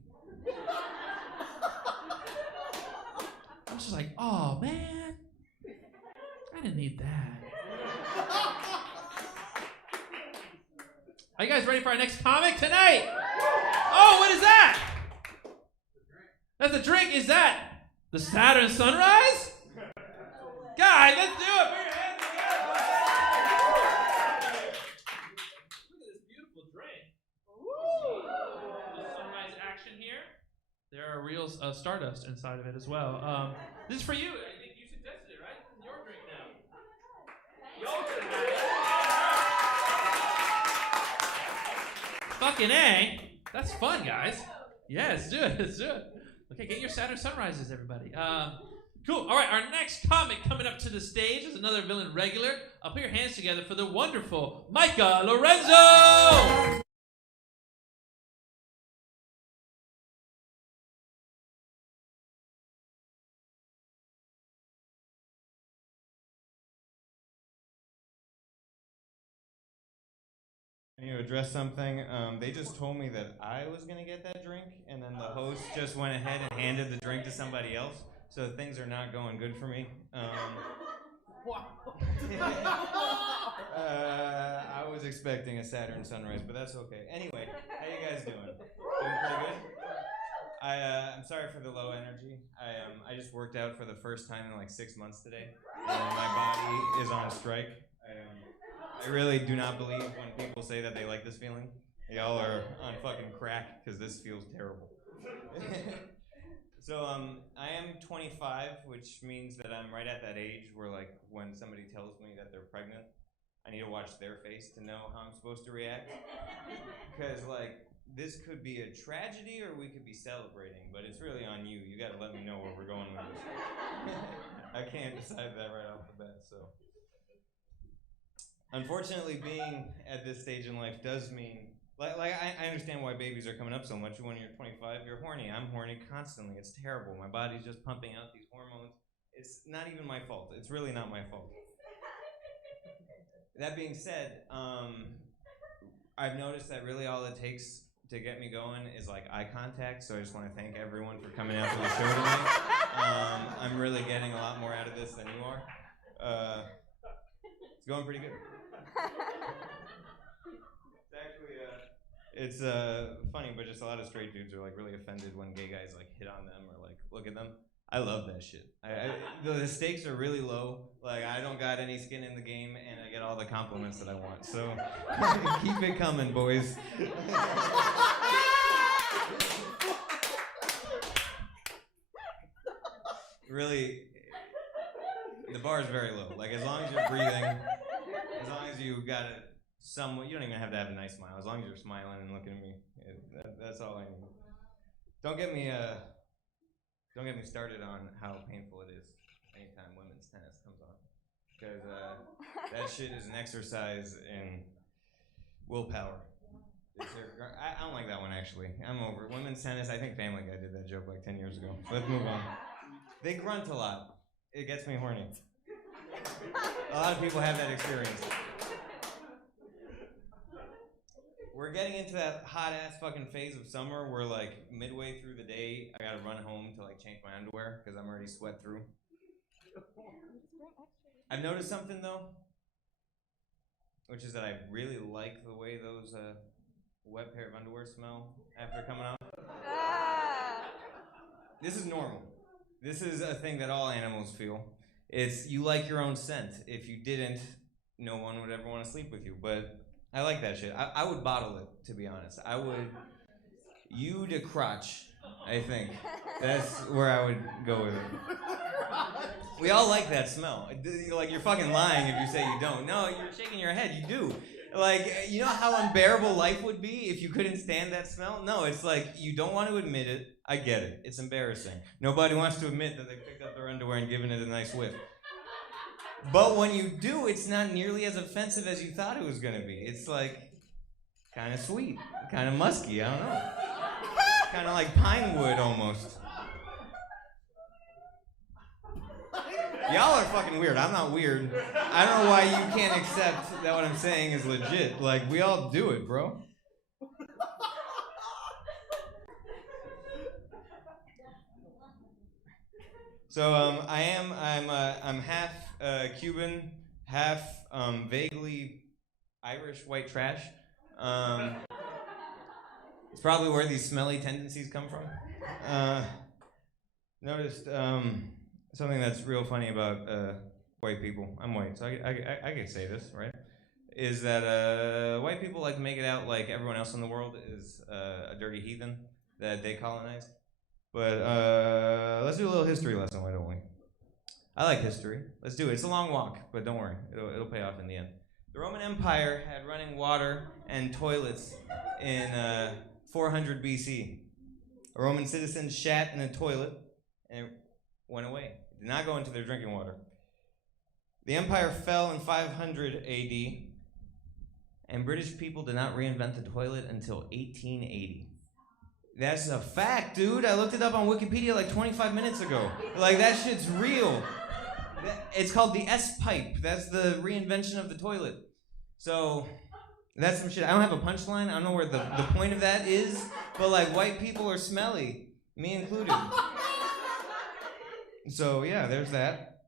I'm just like, oh, man, I didn't need that. Are you guys ready for our next comic tonight? Oh, what is that? That's a drink. Is that the Saturn Sunrise? Guys, let's do it. Put your hands together. Look at this beautiful drink. The sunrise action here. There are real stardust inside of it as well. This is for you. I think you suggested it, right? This is your drink now. Y'all can have it. Fucking A. That's fun, guys. Yeah, let's do it. Let's do it. Okay, get your Saturn Sunrises, everybody. Cool. All right, our next comic coming up to the stage is another villain regular. Put your hands together for the wonderful Mika Lorenzo! I need to address something. They just told me that I was going to get that drink, and then the host just went ahead and handed the drink to somebody else. So things are not going good for me. I was expecting a Saturn sunrise, but that's okay. Anyway, how you guys doing? Doing pretty good? I'm sorry for the low energy. I just worked out for the first time in like 6 months today, and my body is on strike. I really do not believe when people say that they like this feeling. Y'all are on fucking crack, because this feels terrible. So, I am 25, which means that I'm right at that age where, like, when somebody tells me that they're pregnant, I need to watch their face to know how I'm supposed to react. Because, like, this could be a tragedy or we could be celebrating, but it's really on you. You gotta let me know where we're going with this. I can't decide that right off the bat, so. Unfortunately, being at this stage in life does mean, I understand why babies are coming up so much. When you're 25, you're horny. I'm horny constantly. It's terrible. My body's just pumping out these hormones. It's not even my fault. It's really not my fault. That being said, I've noticed that really all it takes to get me going is like eye contact. So I just want to thank everyone for coming out to the show tonight. I'm really getting a lot more out of this than you are. It's going pretty good. It's funny, but just a lot of straight dudes are like really offended when gay guys like hit on them or like look at them. I love that shit. The stakes are really low. Like I don't got any skin in the game, and I get all the compliments that I want. So keep it coming, boys. Really, the bar is very low. Like as long as you're breathing, as long as you got it. You don't even have to have a nice smile. As long as you're smiling and looking at me, that's all I need. Don't get me started on how painful it is anytime women's tennis comes on, because that shit is an exercise in willpower. I don't like that one actually. I'm over it. Women's tennis. I think Family Guy did that joke like 10 years ago. Let's move on. They grunt a lot. It gets me horny. A lot of people have that experience. We're getting into that hot ass fucking phase of summer where like midway through the day I gotta run home to like change my underwear because I'm already sweat through. I've noticed something though, which is that I really like the way those wet pair of underwear smell after coming out. This is normal. This is a thing that all animals feel. It's you like your own scent. If you didn't, no one would ever want to sleep with you. But I like that shit. I would bottle it, to be honest. I would. You to crotch, I think. That's where I would go with it. We all like that smell. Like, you're fucking lying if you say you don't. No, you're shaking your head. You do. Like, you know how unbearable life would be if you couldn't stand that smell? No, it's like, you don't want to admit it. I get it. It's embarrassing. Nobody wants to admit that they picked up their underwear and given it a nice whiff. But when you do, it's not nearly as offensive as you thought it was going to be. It's like kind of sweet, kind of musky, I don't know. Kind of like pine wood almost. Y'all are fucking weird. I'm not weird. I don't know why you can't accept that what I'm saying is legit. Like, we all do it, bro. So I'm half Cuban, half vaguely Irish white trash. It's probably where these smelly tendencies come from. Noticed something that's real funny about white people. I'm white, so I can say this, right? Is that white people like to make it out like everyone else in the world is a dirty heathen that they colonized. But let's do a little history lesson, why don't we? I like history. Let's do it. It's a long walk, but don't worry. It'll pay off in the end. The Roman Empire had running water and toilets in 400 BC. A Roman citizen shat in a toilet and it went away. It did not go into their drinking water. The empire fell in 500 AD, and British people did not reinvent the toilet until 1880. That's a fact, dude. I looked it up on Wikipedia like 25 minutes ago. Like, that shit's real. It's called the S-pipe. That's the reinvention of the toilet. So, that's some shit. I don't have a punchline. I don't know where the point of that is. But, like, white people are smelly. Me included. So, yeah, there's that.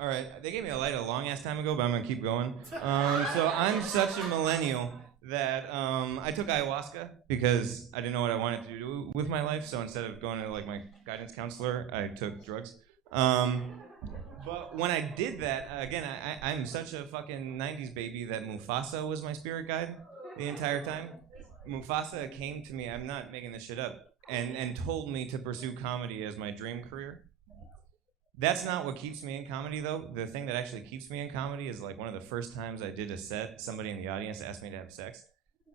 All right. They gave me a light a long-ass time ago, but I'm going to keep going. So, I'm such a millennial that I took ayahuasca because I didn't know what I wanted to do with my life. So instead of going to like my guidance counselor, I took drugs. But when I did that, again, I'm such a fucking 90s baby that Mufasa was my spirit guide the entire time. Mufasa came to me, I'm not making this shit up, and told me to pursue comedy as my dream career. That's not what keeps me in comedy, though. The thing that actually keeps me in comedy is like one of the first times I did a set, somebody in the audience asked me to have sex.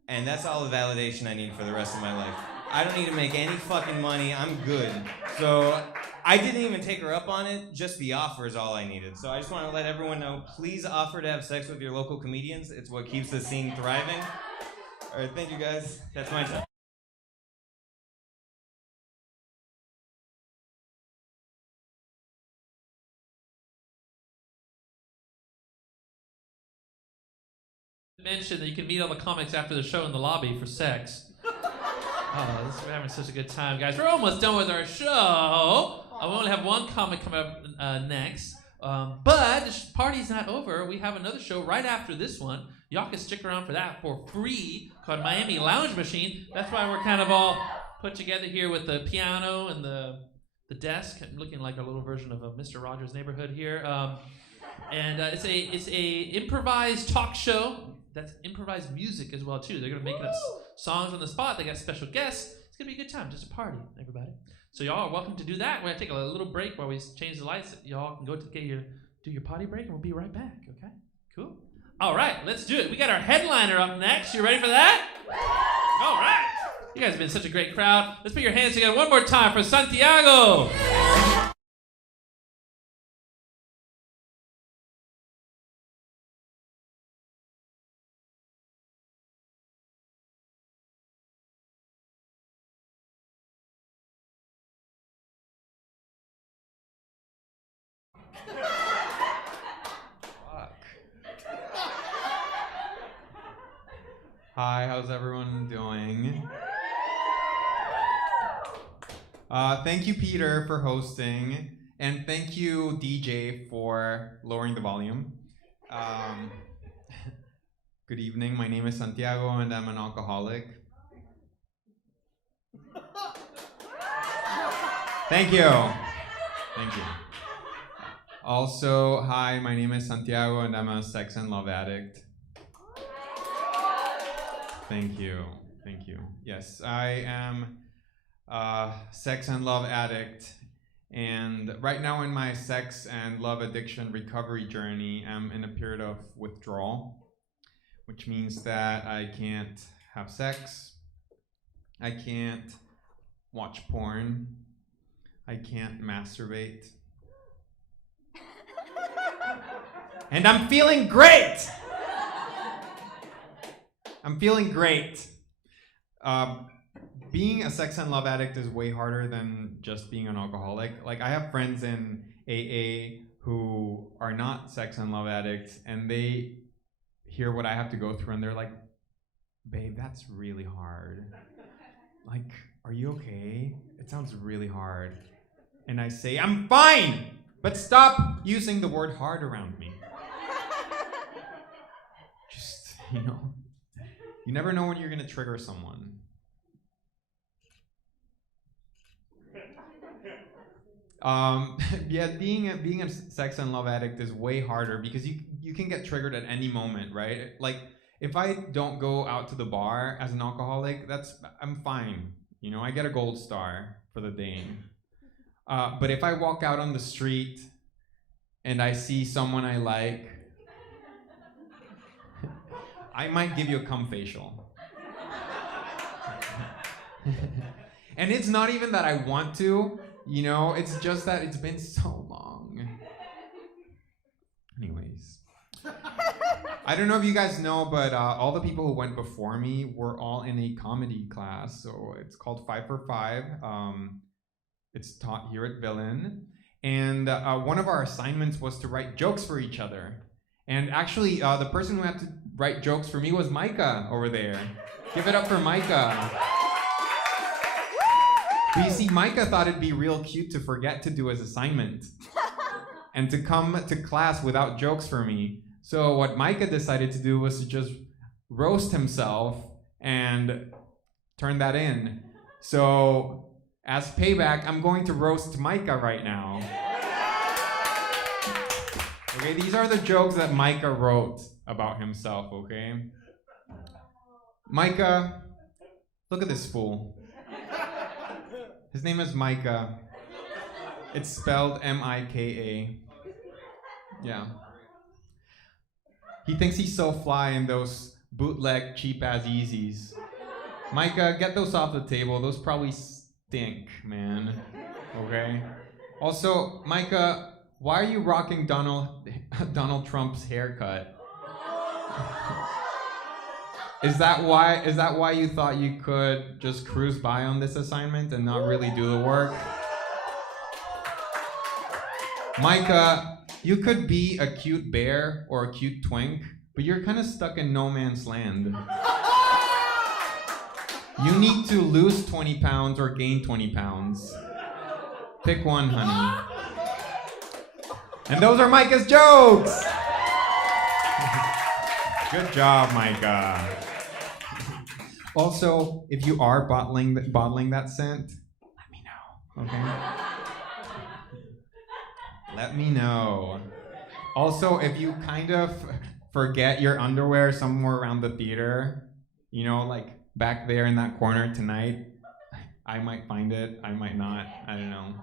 And that's all the validation I need for the rest of my life. I don't need to make any fucking money. I'm good. So I didn't even take her up on it. Just the offer is all I needed. So I just want to let everyone know, please offer to have sex with your local comedians. It's what keeps the scene thriving. All right, thank you guys. That's my time. Mention that you can meet all the comics after the show in the lobby for sex. We're having such a good time, guys. We're almost done with our show. We only have one comic coming up next. But the party's not over. We have another show right after this one. Y'all can stick around for that for free, called Miami Lounge Machine. That's why we're kind of all put together here with the piano and the desk. I'm looking like a little version of a Mr. Rogers' Neighborhood here. It's a improvised talk show. That's improvised music as well too. They're gonna make up songs on the spot. They got special guests. It's gonna be a good time, just a party, everybody. So y'all are welcome to do that. We're gonna take a little break while we change the lights. Y'all can go to do your potty break, and we'll be right back. Okay, cool. All right, let's do it. We got our headliner up next. You ready for that? All right. You guys have been such a great crowd. Let's put your hands together one more time for Santiago. Hi, how's everyone doing? Thank you, Peter, for hosting, and thank you, DJ, for lowering the volume. Good evening, my name is Santiago, and I'm an alcoholic. Thank you. Thank you. Also, hi, my name is Santiago, and I'm a sex and love addict. Thank you. Thank you. Yes, I am a sex and love addict, and right now in my sex and love addiction recovery journey, I'm in a period of withdrawal, which means that I can't have sex, I can't watch porn, I can't masturbate, and I'm feeling great! I'm feeling great. Being a sex and love addict is way harder than just being an alcoholic. Like, I have friends in AA who are not sex and love addicts, and they hear what I have to go through, and they're like, babe, that's really hard. Like, are you okay? It sounds really hard. And I say, I'm fine, but stop using the word hard around me. Just, you never know when you're gonna trigger someone. Yeah, being a sex and love addict is way harder because you can get triggered at any moment, right? Like, if I don't go out to the bar as an alcoholic, I'm fine. I get a gold star for the day. But if I walk out on the street and I see someone I like, I might give you a cum facial. And it's not even that I want to, it's just that it's been so long. Anyways. I don't know if you guys know, but all the people who went before me were all in a comedy class. So it's called 5 for 5. It's taught here at Villain. And one of our assignments was to write jokes for each other. And actually, the person who had to write jokes for me was Mika over there. Give it up for Mika. But you see, Mika thought it'd be real cute to forget to do his assignment and to come to class without jokes for me. So what Mika decided to do was to just roast himself and turn that in. So as payback, I'm going to roast Mika right now. Okay, these are the jokes that Mika wrote about himself, okay? Mika, look at this fool. His name is Mika. It's spelled M-I-K-A. Yeah. He thinks he's so fly in those bootleg cheap-ass Yeezys. Mika, get those off the table. Those probably stink, man. Okay? Also, Mika, why are you rocking Donald Trump's haircut? Is that why you thought you could just cruise by on this assignment and not really do the work? Mika, you could be a cute bear or a cute twink, but you're kind of stuck in no man's land. You need to lose 20 pounds or gain 20 pounds. Pick one, honey. And those are Micah's jokes! Good job, Micah. Also, if you are bottling that scent, let me know, okay? Let me know. Also, if you kind of forget your underwear somewhere around the theater, you know, like back there in that corner tonight, I might find it, I might not, I don't know.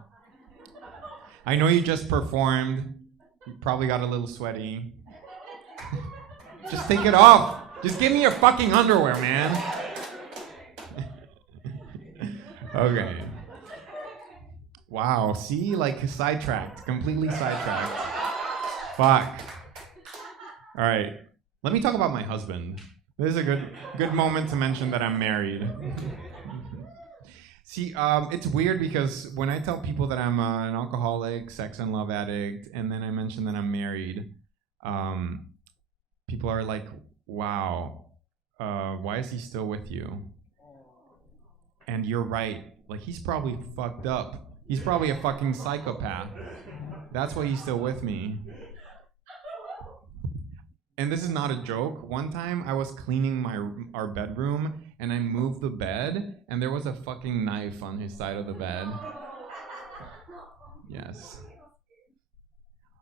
I know you just performed, you probably got a little sweaty. Just take it off. Just give me your fucking underwear, man. Okay. Wow, see, like sidetracked, completely sidetracked. Fuck. All right, let me talk about my husband. This is a good moment to mention that I'm married. See, it's weird because when I tell people that I'm an alcoholic, sex and love addict, and then I mention that I'm married, people are like, wow, why is he still with you? And you're right, like he's probably fucked up. He's probably a fucking psychopath. That's why he's still with me. And this is not a joke. One time I was cleaning our bedroom and I moved the bed and there was a fucking knife on his side of the bed. Yes.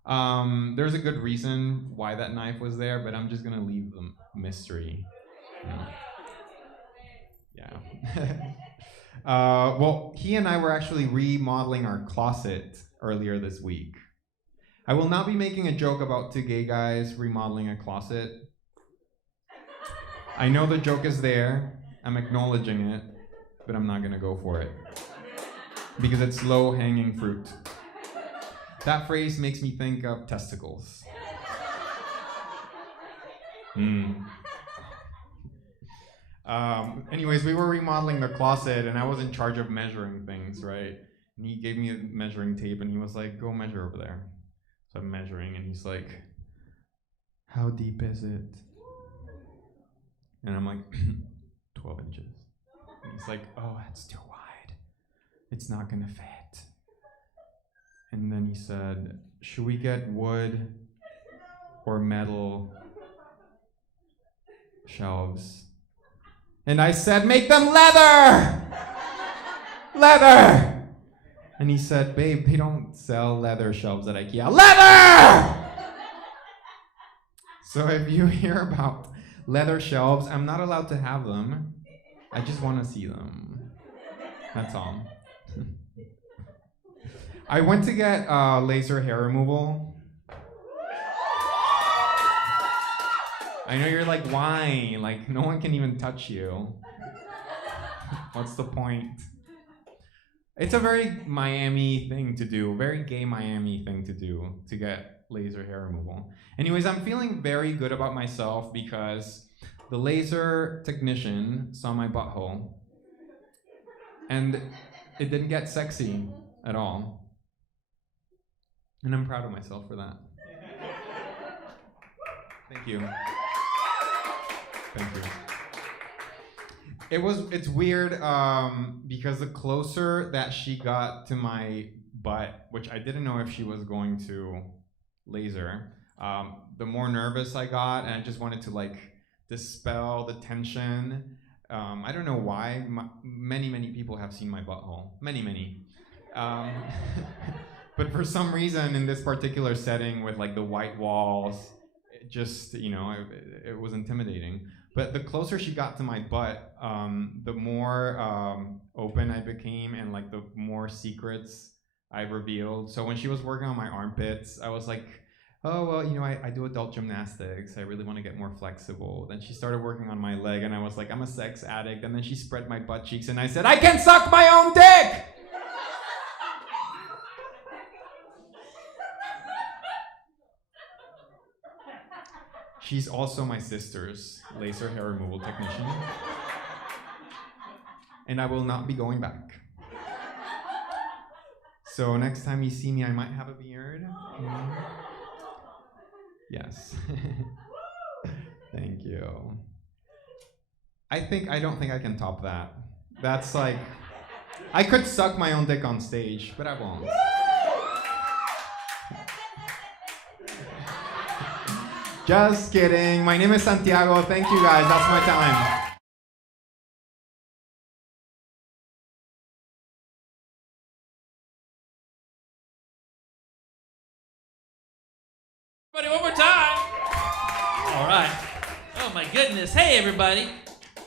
There's a good reason why that knife was there, but I'm just gonna leave the mystery. Yeah. Well, he and I were actually remodeling our closet earlier this week. I will not be making a joke about two gay guys remodeling a closet. I know the joke is there. I'm acknowledging it, but I'm not gonna go for it because it's low-hanging fruit. That phrase makes me think of testicles. Anyways, we were remodeling the closet and I was in charge of measuring things, right? And he gave me a measuring tape and he was like, go measure over there. So I'm measuring and he's like, how deep is it? And I'm like, 12 inches. And he's like, oh, that's too wide. It's not gonna fit. And then he said, should we get wood or metal shelves? And I said, make them leather! Leather! And he said, babe, they don't sell leather shelves at IKEA. Leather! So if you hear about leather shelves, I'm not allowed to have them. I just want to see them. That's all. I went to get laser hair removal. I know you're like, why? Like, no one can even touch you. What's the point? It's a very Miami thing to do, very gay Miami thing to do, to get laser hair removal. Anyways, I'm feeling very good about myself because the laser technician saw my butthole and it didn't get sexy at all. And I'm proud of myself for that. Thank you. Thank you. It's weird because the closer that she got to my butt, which I didn't know if she was going to laser, the more nervous I got, and I just wanted to like dispel the tension. I don't know why. Many people have seen my butthole. Many. But for some reason, in this particular setting with like the white walls, it just, it was intimidating. But the closer she got to my butt, the more open I became and like the more secrets I revealed. So when she was working on my armpits, I was like, oh, well, I do adult gymnastics. I really want to get more flexible. Then she started working on my leg and I was like, I'm a sex addict. And then she spread my butt cheeks and I said, I can suck my own dick! She's also my sister's laser hair removal technician. And I will not be going back. So next time you see me, I might have a beard. Yes. Thank you. I don't think I can top that. That's like, I could suck my own dick on stage, but I won't. Just kidding. My name is Santiago. Thank you guys. That's my time. Everybody, one more time. All right. Oh my goodness. Hey, everybody.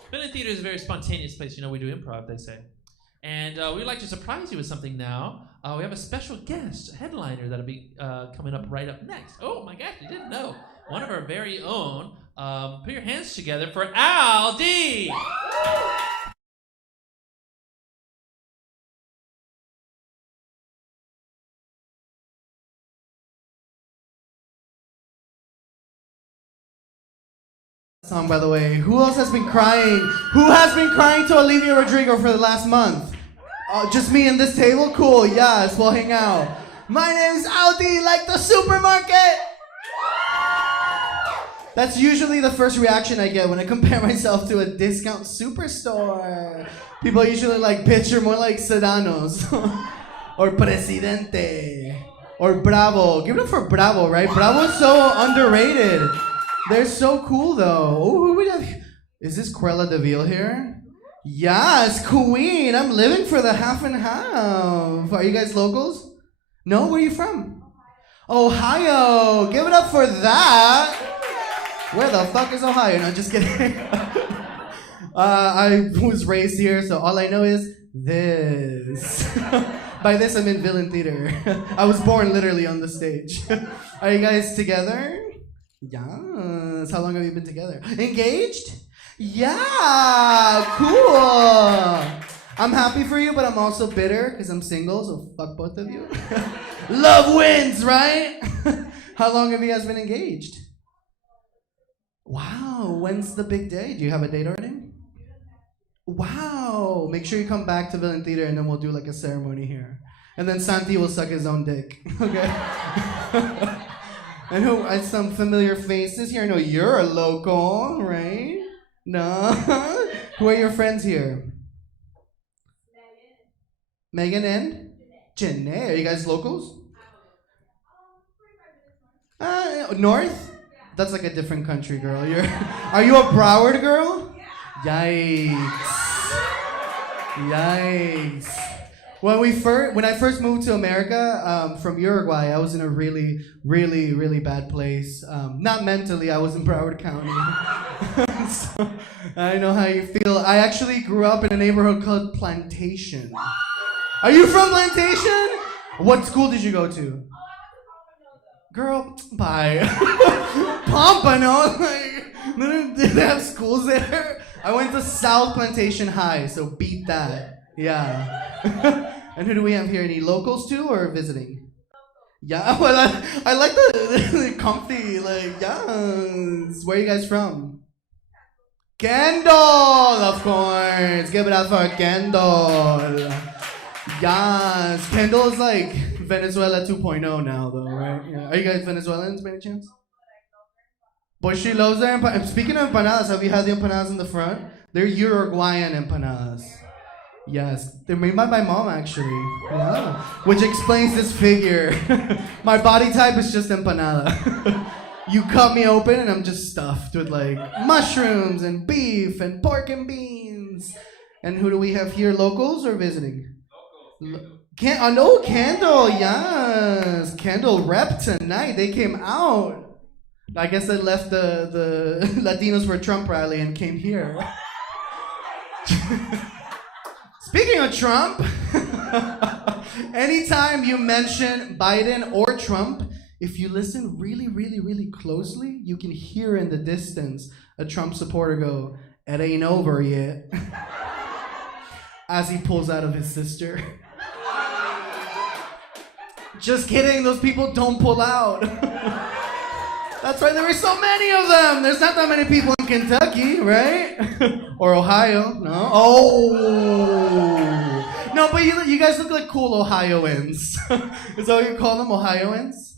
Billion Theater is a very spontaneous place. You know, we do improv, they say. And we'd like to surprise you with something now. We have a special guest, a headliner, that'll be coming up right up next. Oh my gosh, you didn't know. One of our very own. Put your hands together for Al D. Song, by the way. Who else has been crying? Who has been crying to Olivia Rodrigo for the last month? Just me and this table? Cool, yes, we'll hang out. My name's Aldi, like the supermarket! That's usually the first reaction I get when I compare myself to a discount superstore. People usually like, bitch, you're more like Sedanos. Or Presidente. Or Bravo. Give it up for Bravo, right? Bravo's so underrated. They're so cool, though. Oh, who we have? Is this Cruella de Vil here? Yes, Queen. I'm living for the half and half. Are you guys locals? No? Where are you from? Ohio. Give it up for that. Where the fuck is Ohio? No, just kidding. I was raised here, so all I know is this. By this, I mean Villain Theater. I was born literally on the stage. Are you guys together? Yes. How long have you been together? Engaged? Yeah. Cool. I'm happy for you, but I'm also bitter because I'm single, so fuck both of you. Love wins, right? How long have you guys been engaged? Wow. When's the big day? Do you have a date already? Wow. Make sure you come back to Villain Theater and then we'll do like a ceremony here. And then Santi will suck his own dick. Okay? And who? I some familiar faces here. I know you're a local, right? No. Who are your friends here? Megan and Janae. Are you guys locals? North? That's like a different country, girl. Are you a Broward girl? Yikes. Yikes. When I first moved to America from Uruguay, I was in a really, really, really bad place. Not mentally, I was in Broward County. So, I know how you feel. I actually grew up in a neighborhood called Plantation. Are you from Plantation? What school did you go to? Girl, bye. Pompano? Like, did they have schools there? I went to South Plantation High, so beat that. Yeah. And who do we have here? Any locals too, or visiting? Yeah, well, I like the comfy, like, yes. Where are you guys from? Kendall, of course. Give it up for Kendall. Yes. Kendall is like Venezuela 2.0 now, though, right? Yeah. Are you guys Venezuelans by any chance? But she loves their empanadas. Speaking of empanadas, have you had the empanadas in the front? They're Uruguayan empanadas. Yes, they're made by my mom, actually. Yeah. Which explains this figure. My body type is just empanada. You cut me open and I'm just stuffed with like mushrooms and beef and pork and beans. And who do we have here? Locals or visiting? Locals. Kendall, yes. Kendall rep tonight. They came out. I guess they left the Latinos for a Trump rally and came here. Speaking of Trump, anytime you mention Biden or Trump, if you listen really, really, really closely, you can hear in the distance a Trump supporter go, "It ain't over yet," as he pulls out of his sister. Just kidding, those people don't pull out. That's right, there were so many of them. There's not that many people in Kentucky, right? Or Ohio, no? Oh. No, but you guys look like cool Ohioans. Is that what you call them, Ohioans?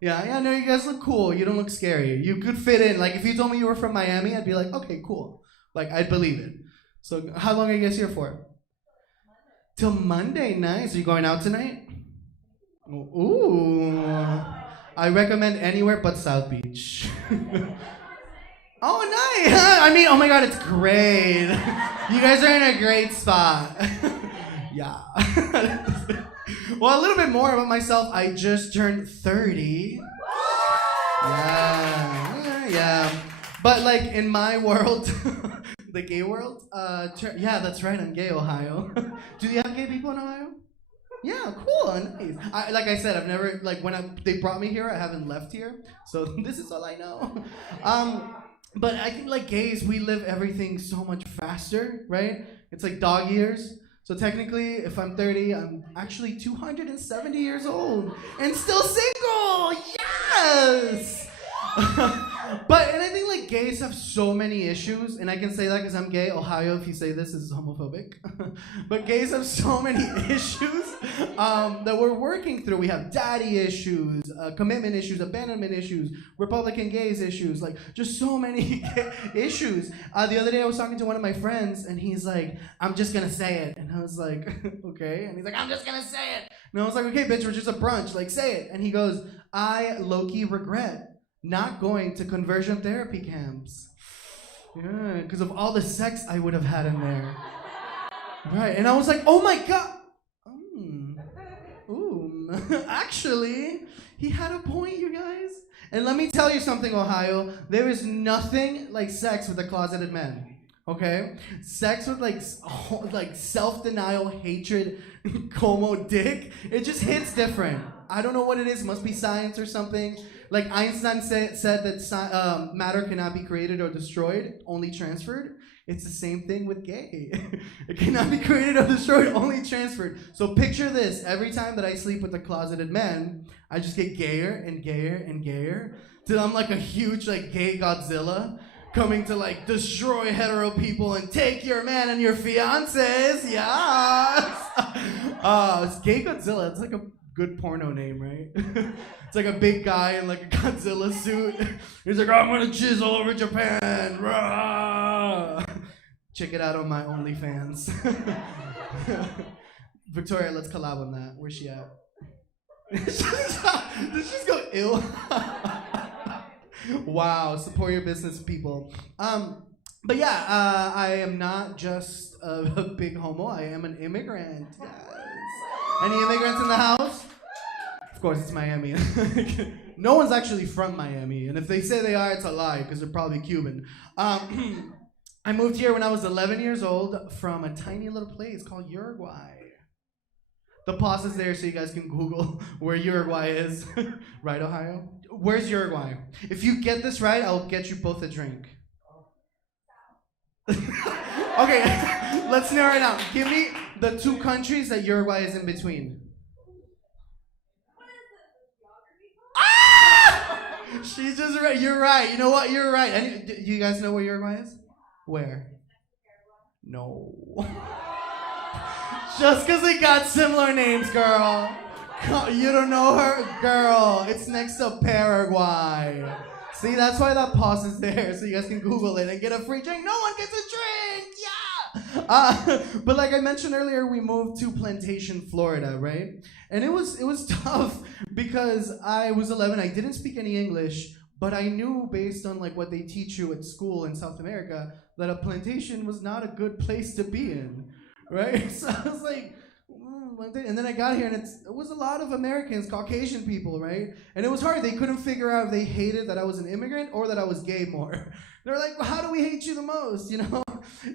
Yeah, no, you guys look cool. You don't look scary. You could fit in. Like, if you told me you were from Miami, I'd be like, okay, cool. Like, I'd believe it. So, how long are you guys here for? Till Monday. Nice. Are you going out tonight? Ooh. I recommend anywhere but South Beach. Oh, nice. I mean, oh my God, it's great. You guys are in a great spot. Yeah. Well, a little bit more about myself. I just turned 30. Yeah. But like in my world, the gay world, yeah, that's right, I'm gay, Ohio. Do you have gay people in Ohio? Yeah, cool, nice. Like I said, I've never, like they brought me here, I haven't left here. So this is all I know. But I think like gays, we live everything so much faster, right? It's like dog years. So technically, if I'm 30, I'm actually 270 years old and still single. Yes. And I think like gays have so many issues, and I can say that because I'm gay. Ohio, if you say this, is homophobic. But gays have so many issues that we're working through. We have daddy issues, commitment issues, abandonment issues, Republican gays issues, like just so many issues. The other day I was talking to one of my friends, and he's like, I'm just gonna say it. And I was like, okay. And he's like, I'm just gonna say it. And I was like, okay, bitch, we're just a brunch. Like, say it. And he goes, I low-key regret not going to conversion therapy camps. Yeah, because of all the sex I would have had in there. Right, and I was like, oh my God. Actually, he had a point, you guys. And let me tell you something, Ohio. There is nothing like sex with a closeted man. Okay? Sex with like self-denial, hatred, como dick, it just hits different. I don't know what it is. Must be science or something. Like Einstein said that matter cannot be created or destroyed, only transferred. It's the same thing with gay. It cannot be created or destroyed, only transferred. So picture this. Every time that I sleep with a closeted man, I just get gayer and gayer and gayer till I'm like a huge like gay Godzilla coming to like destroy hetero people and take your man and your fiancés. Yes. It's Gay Godzilla. It's like a good porno name, right? It's like a big guy in like a Godzilla suit. He's like, I'm gonna jizz all over Japan. Rah! Check it out on my OnlyFans. Victoria, let's collab on that. Where's she at? Did she just go ill? Wow, support your business, people. But yeah, I am not just a big homo. I am an immigrant. Yes. Any immigrants in the house? Of course, it's Miami. No one's actually from Miami, and if they say they are, it's a lie because they're probably Cuban. I moved here when I was 11 years old from a tiny little place called Uruguay. The pause is there so you guys can Google where Uruguay is. Right, Ohio? Where's Uruguay? If you get this right, I'll get you both a drink. Okay, let's narrow it down. Give me the two countries that Uruguay is in between. Ah! She's just right. You're right. You know what? You're right. Do you guys know where Uruguay is? Where? No. Just because they got similar names, girl. You don't know her? Girl, it's next to Paraguay. See, that's why that pause is there, so you guys can Google it and get a free drink. No one gets a drink! Yeah! But like I mentioned earlier, we moved to Plantation, Florida, right? And it was tough because I was 11. I didn't speak any English, but I knew based on like what they teach you at school in South America that a plantation was not a good place to be in, right? So I was like, and then I got here and it was a lot of Americans, Caucasian people, right? And it was hard. They couldn't figure out if they hated that I was an immigrant or that I was gay more. They're like, well, how do we hate you the most, you know?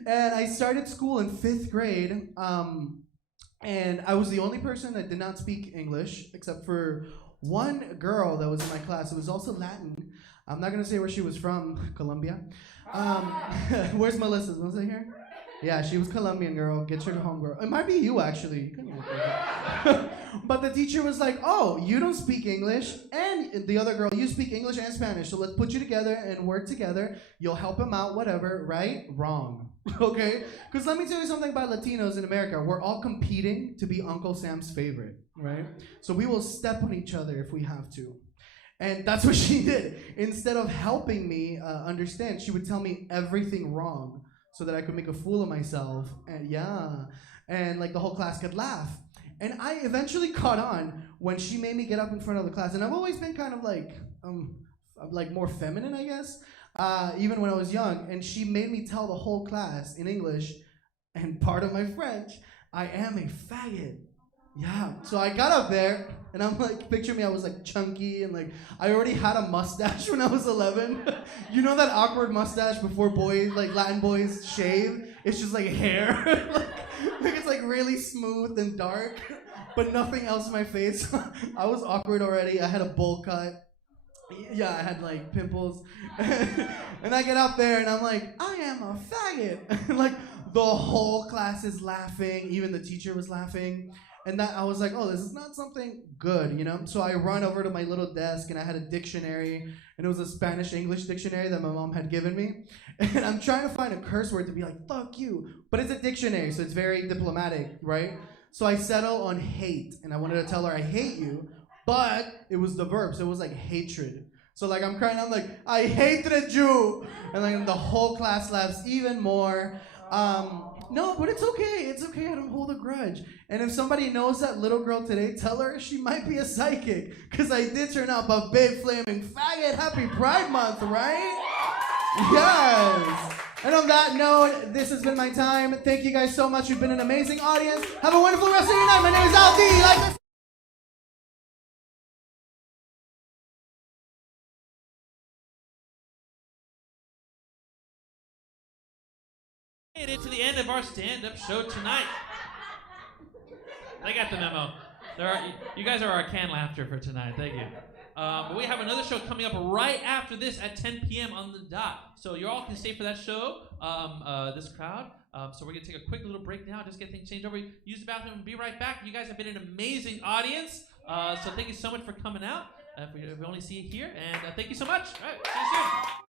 And I started school in 5th grade, and I was the only person that did not speak English, except for one girl that was in my class. It was also Latin. I'm not going to say where she was from, Colombia. Where's Melissa? Is Melissa here? Yeah, she was Colombian girl. Get your home girl. It might be you, actually. But the teacher was like, oh, you don't speak English. And the other girl, you speak English and Spanish. So let's put you together and work together. You'll help them out, whatever. Right? Wrong. Okay? Because let me tell you something about Latinos in America. We're all competing to be Uncle Sam's favorite. Right? So we will step on each other if we have to. And that's what she did. Instead of helping me understand, she would tell me everything wrong so that I could make a fool of myself. And like the whole class could laugh. And I eventually caught on when she made me get up in front of the class. And I've always been kind of like more feminine, I guess, even when I was young. And she made me tell the whole class in English and part of my French, I am a faggot. Yeah. So I got up there and I'm like, picture me, I was like chunky and like, I already had a mustache when I was 11. You know that awkward mustache before boys, like Latin boys shave? It's just like hair. like it's like really smooth and dark, but nothing else in my face. I was awkward already. I had a bowl cut. Yeah, I had like pimples. And I get up there and I'm like, I am a faggot. Like the whole class is laughing. Even the teacher was laughing. And that I was like, oh, this is not something good, you know? So I run over to my little desk and I had a dictionary, and it was a Spanish-English dictionary that my mom had given me. And I'm trying to find a curse word to be like, fuck you. But it's a dictionary, so it's very diplomatic, right? So I settle on hate, and I wanted to tell her I hate you, but it was the verb, so it was like hatred. So like I'm crying, I'm like, I hated you. And like the whole class laughs even more. No, but it's okay. It's okay. I don't hold a grudge. And if somebody knows that little girl today, tell her she might be a psychic. Because I did turn out a big flaming faggot. Happy Pride Month, right? Yes. And on that note, this has been my time. Thank you guys so much. You've been an amazing audience. Have a wonderful rest of your night. My name is Aldi. Like this. Made it to the end of our stand-up show tonight. I got the memo. You guys are our canned laughter for tonight. Thank you. But we have another show coming up right after this at 10 p.m. on the dot. So you all can stay for that show, this crowd. So we're going to take a quick little break now, just get things changed over. Use the bathroom and be right back. You guys have been an amazing audience. So thank you so much for coming out. If we only see you here. And thank you so much. All right, see you soon.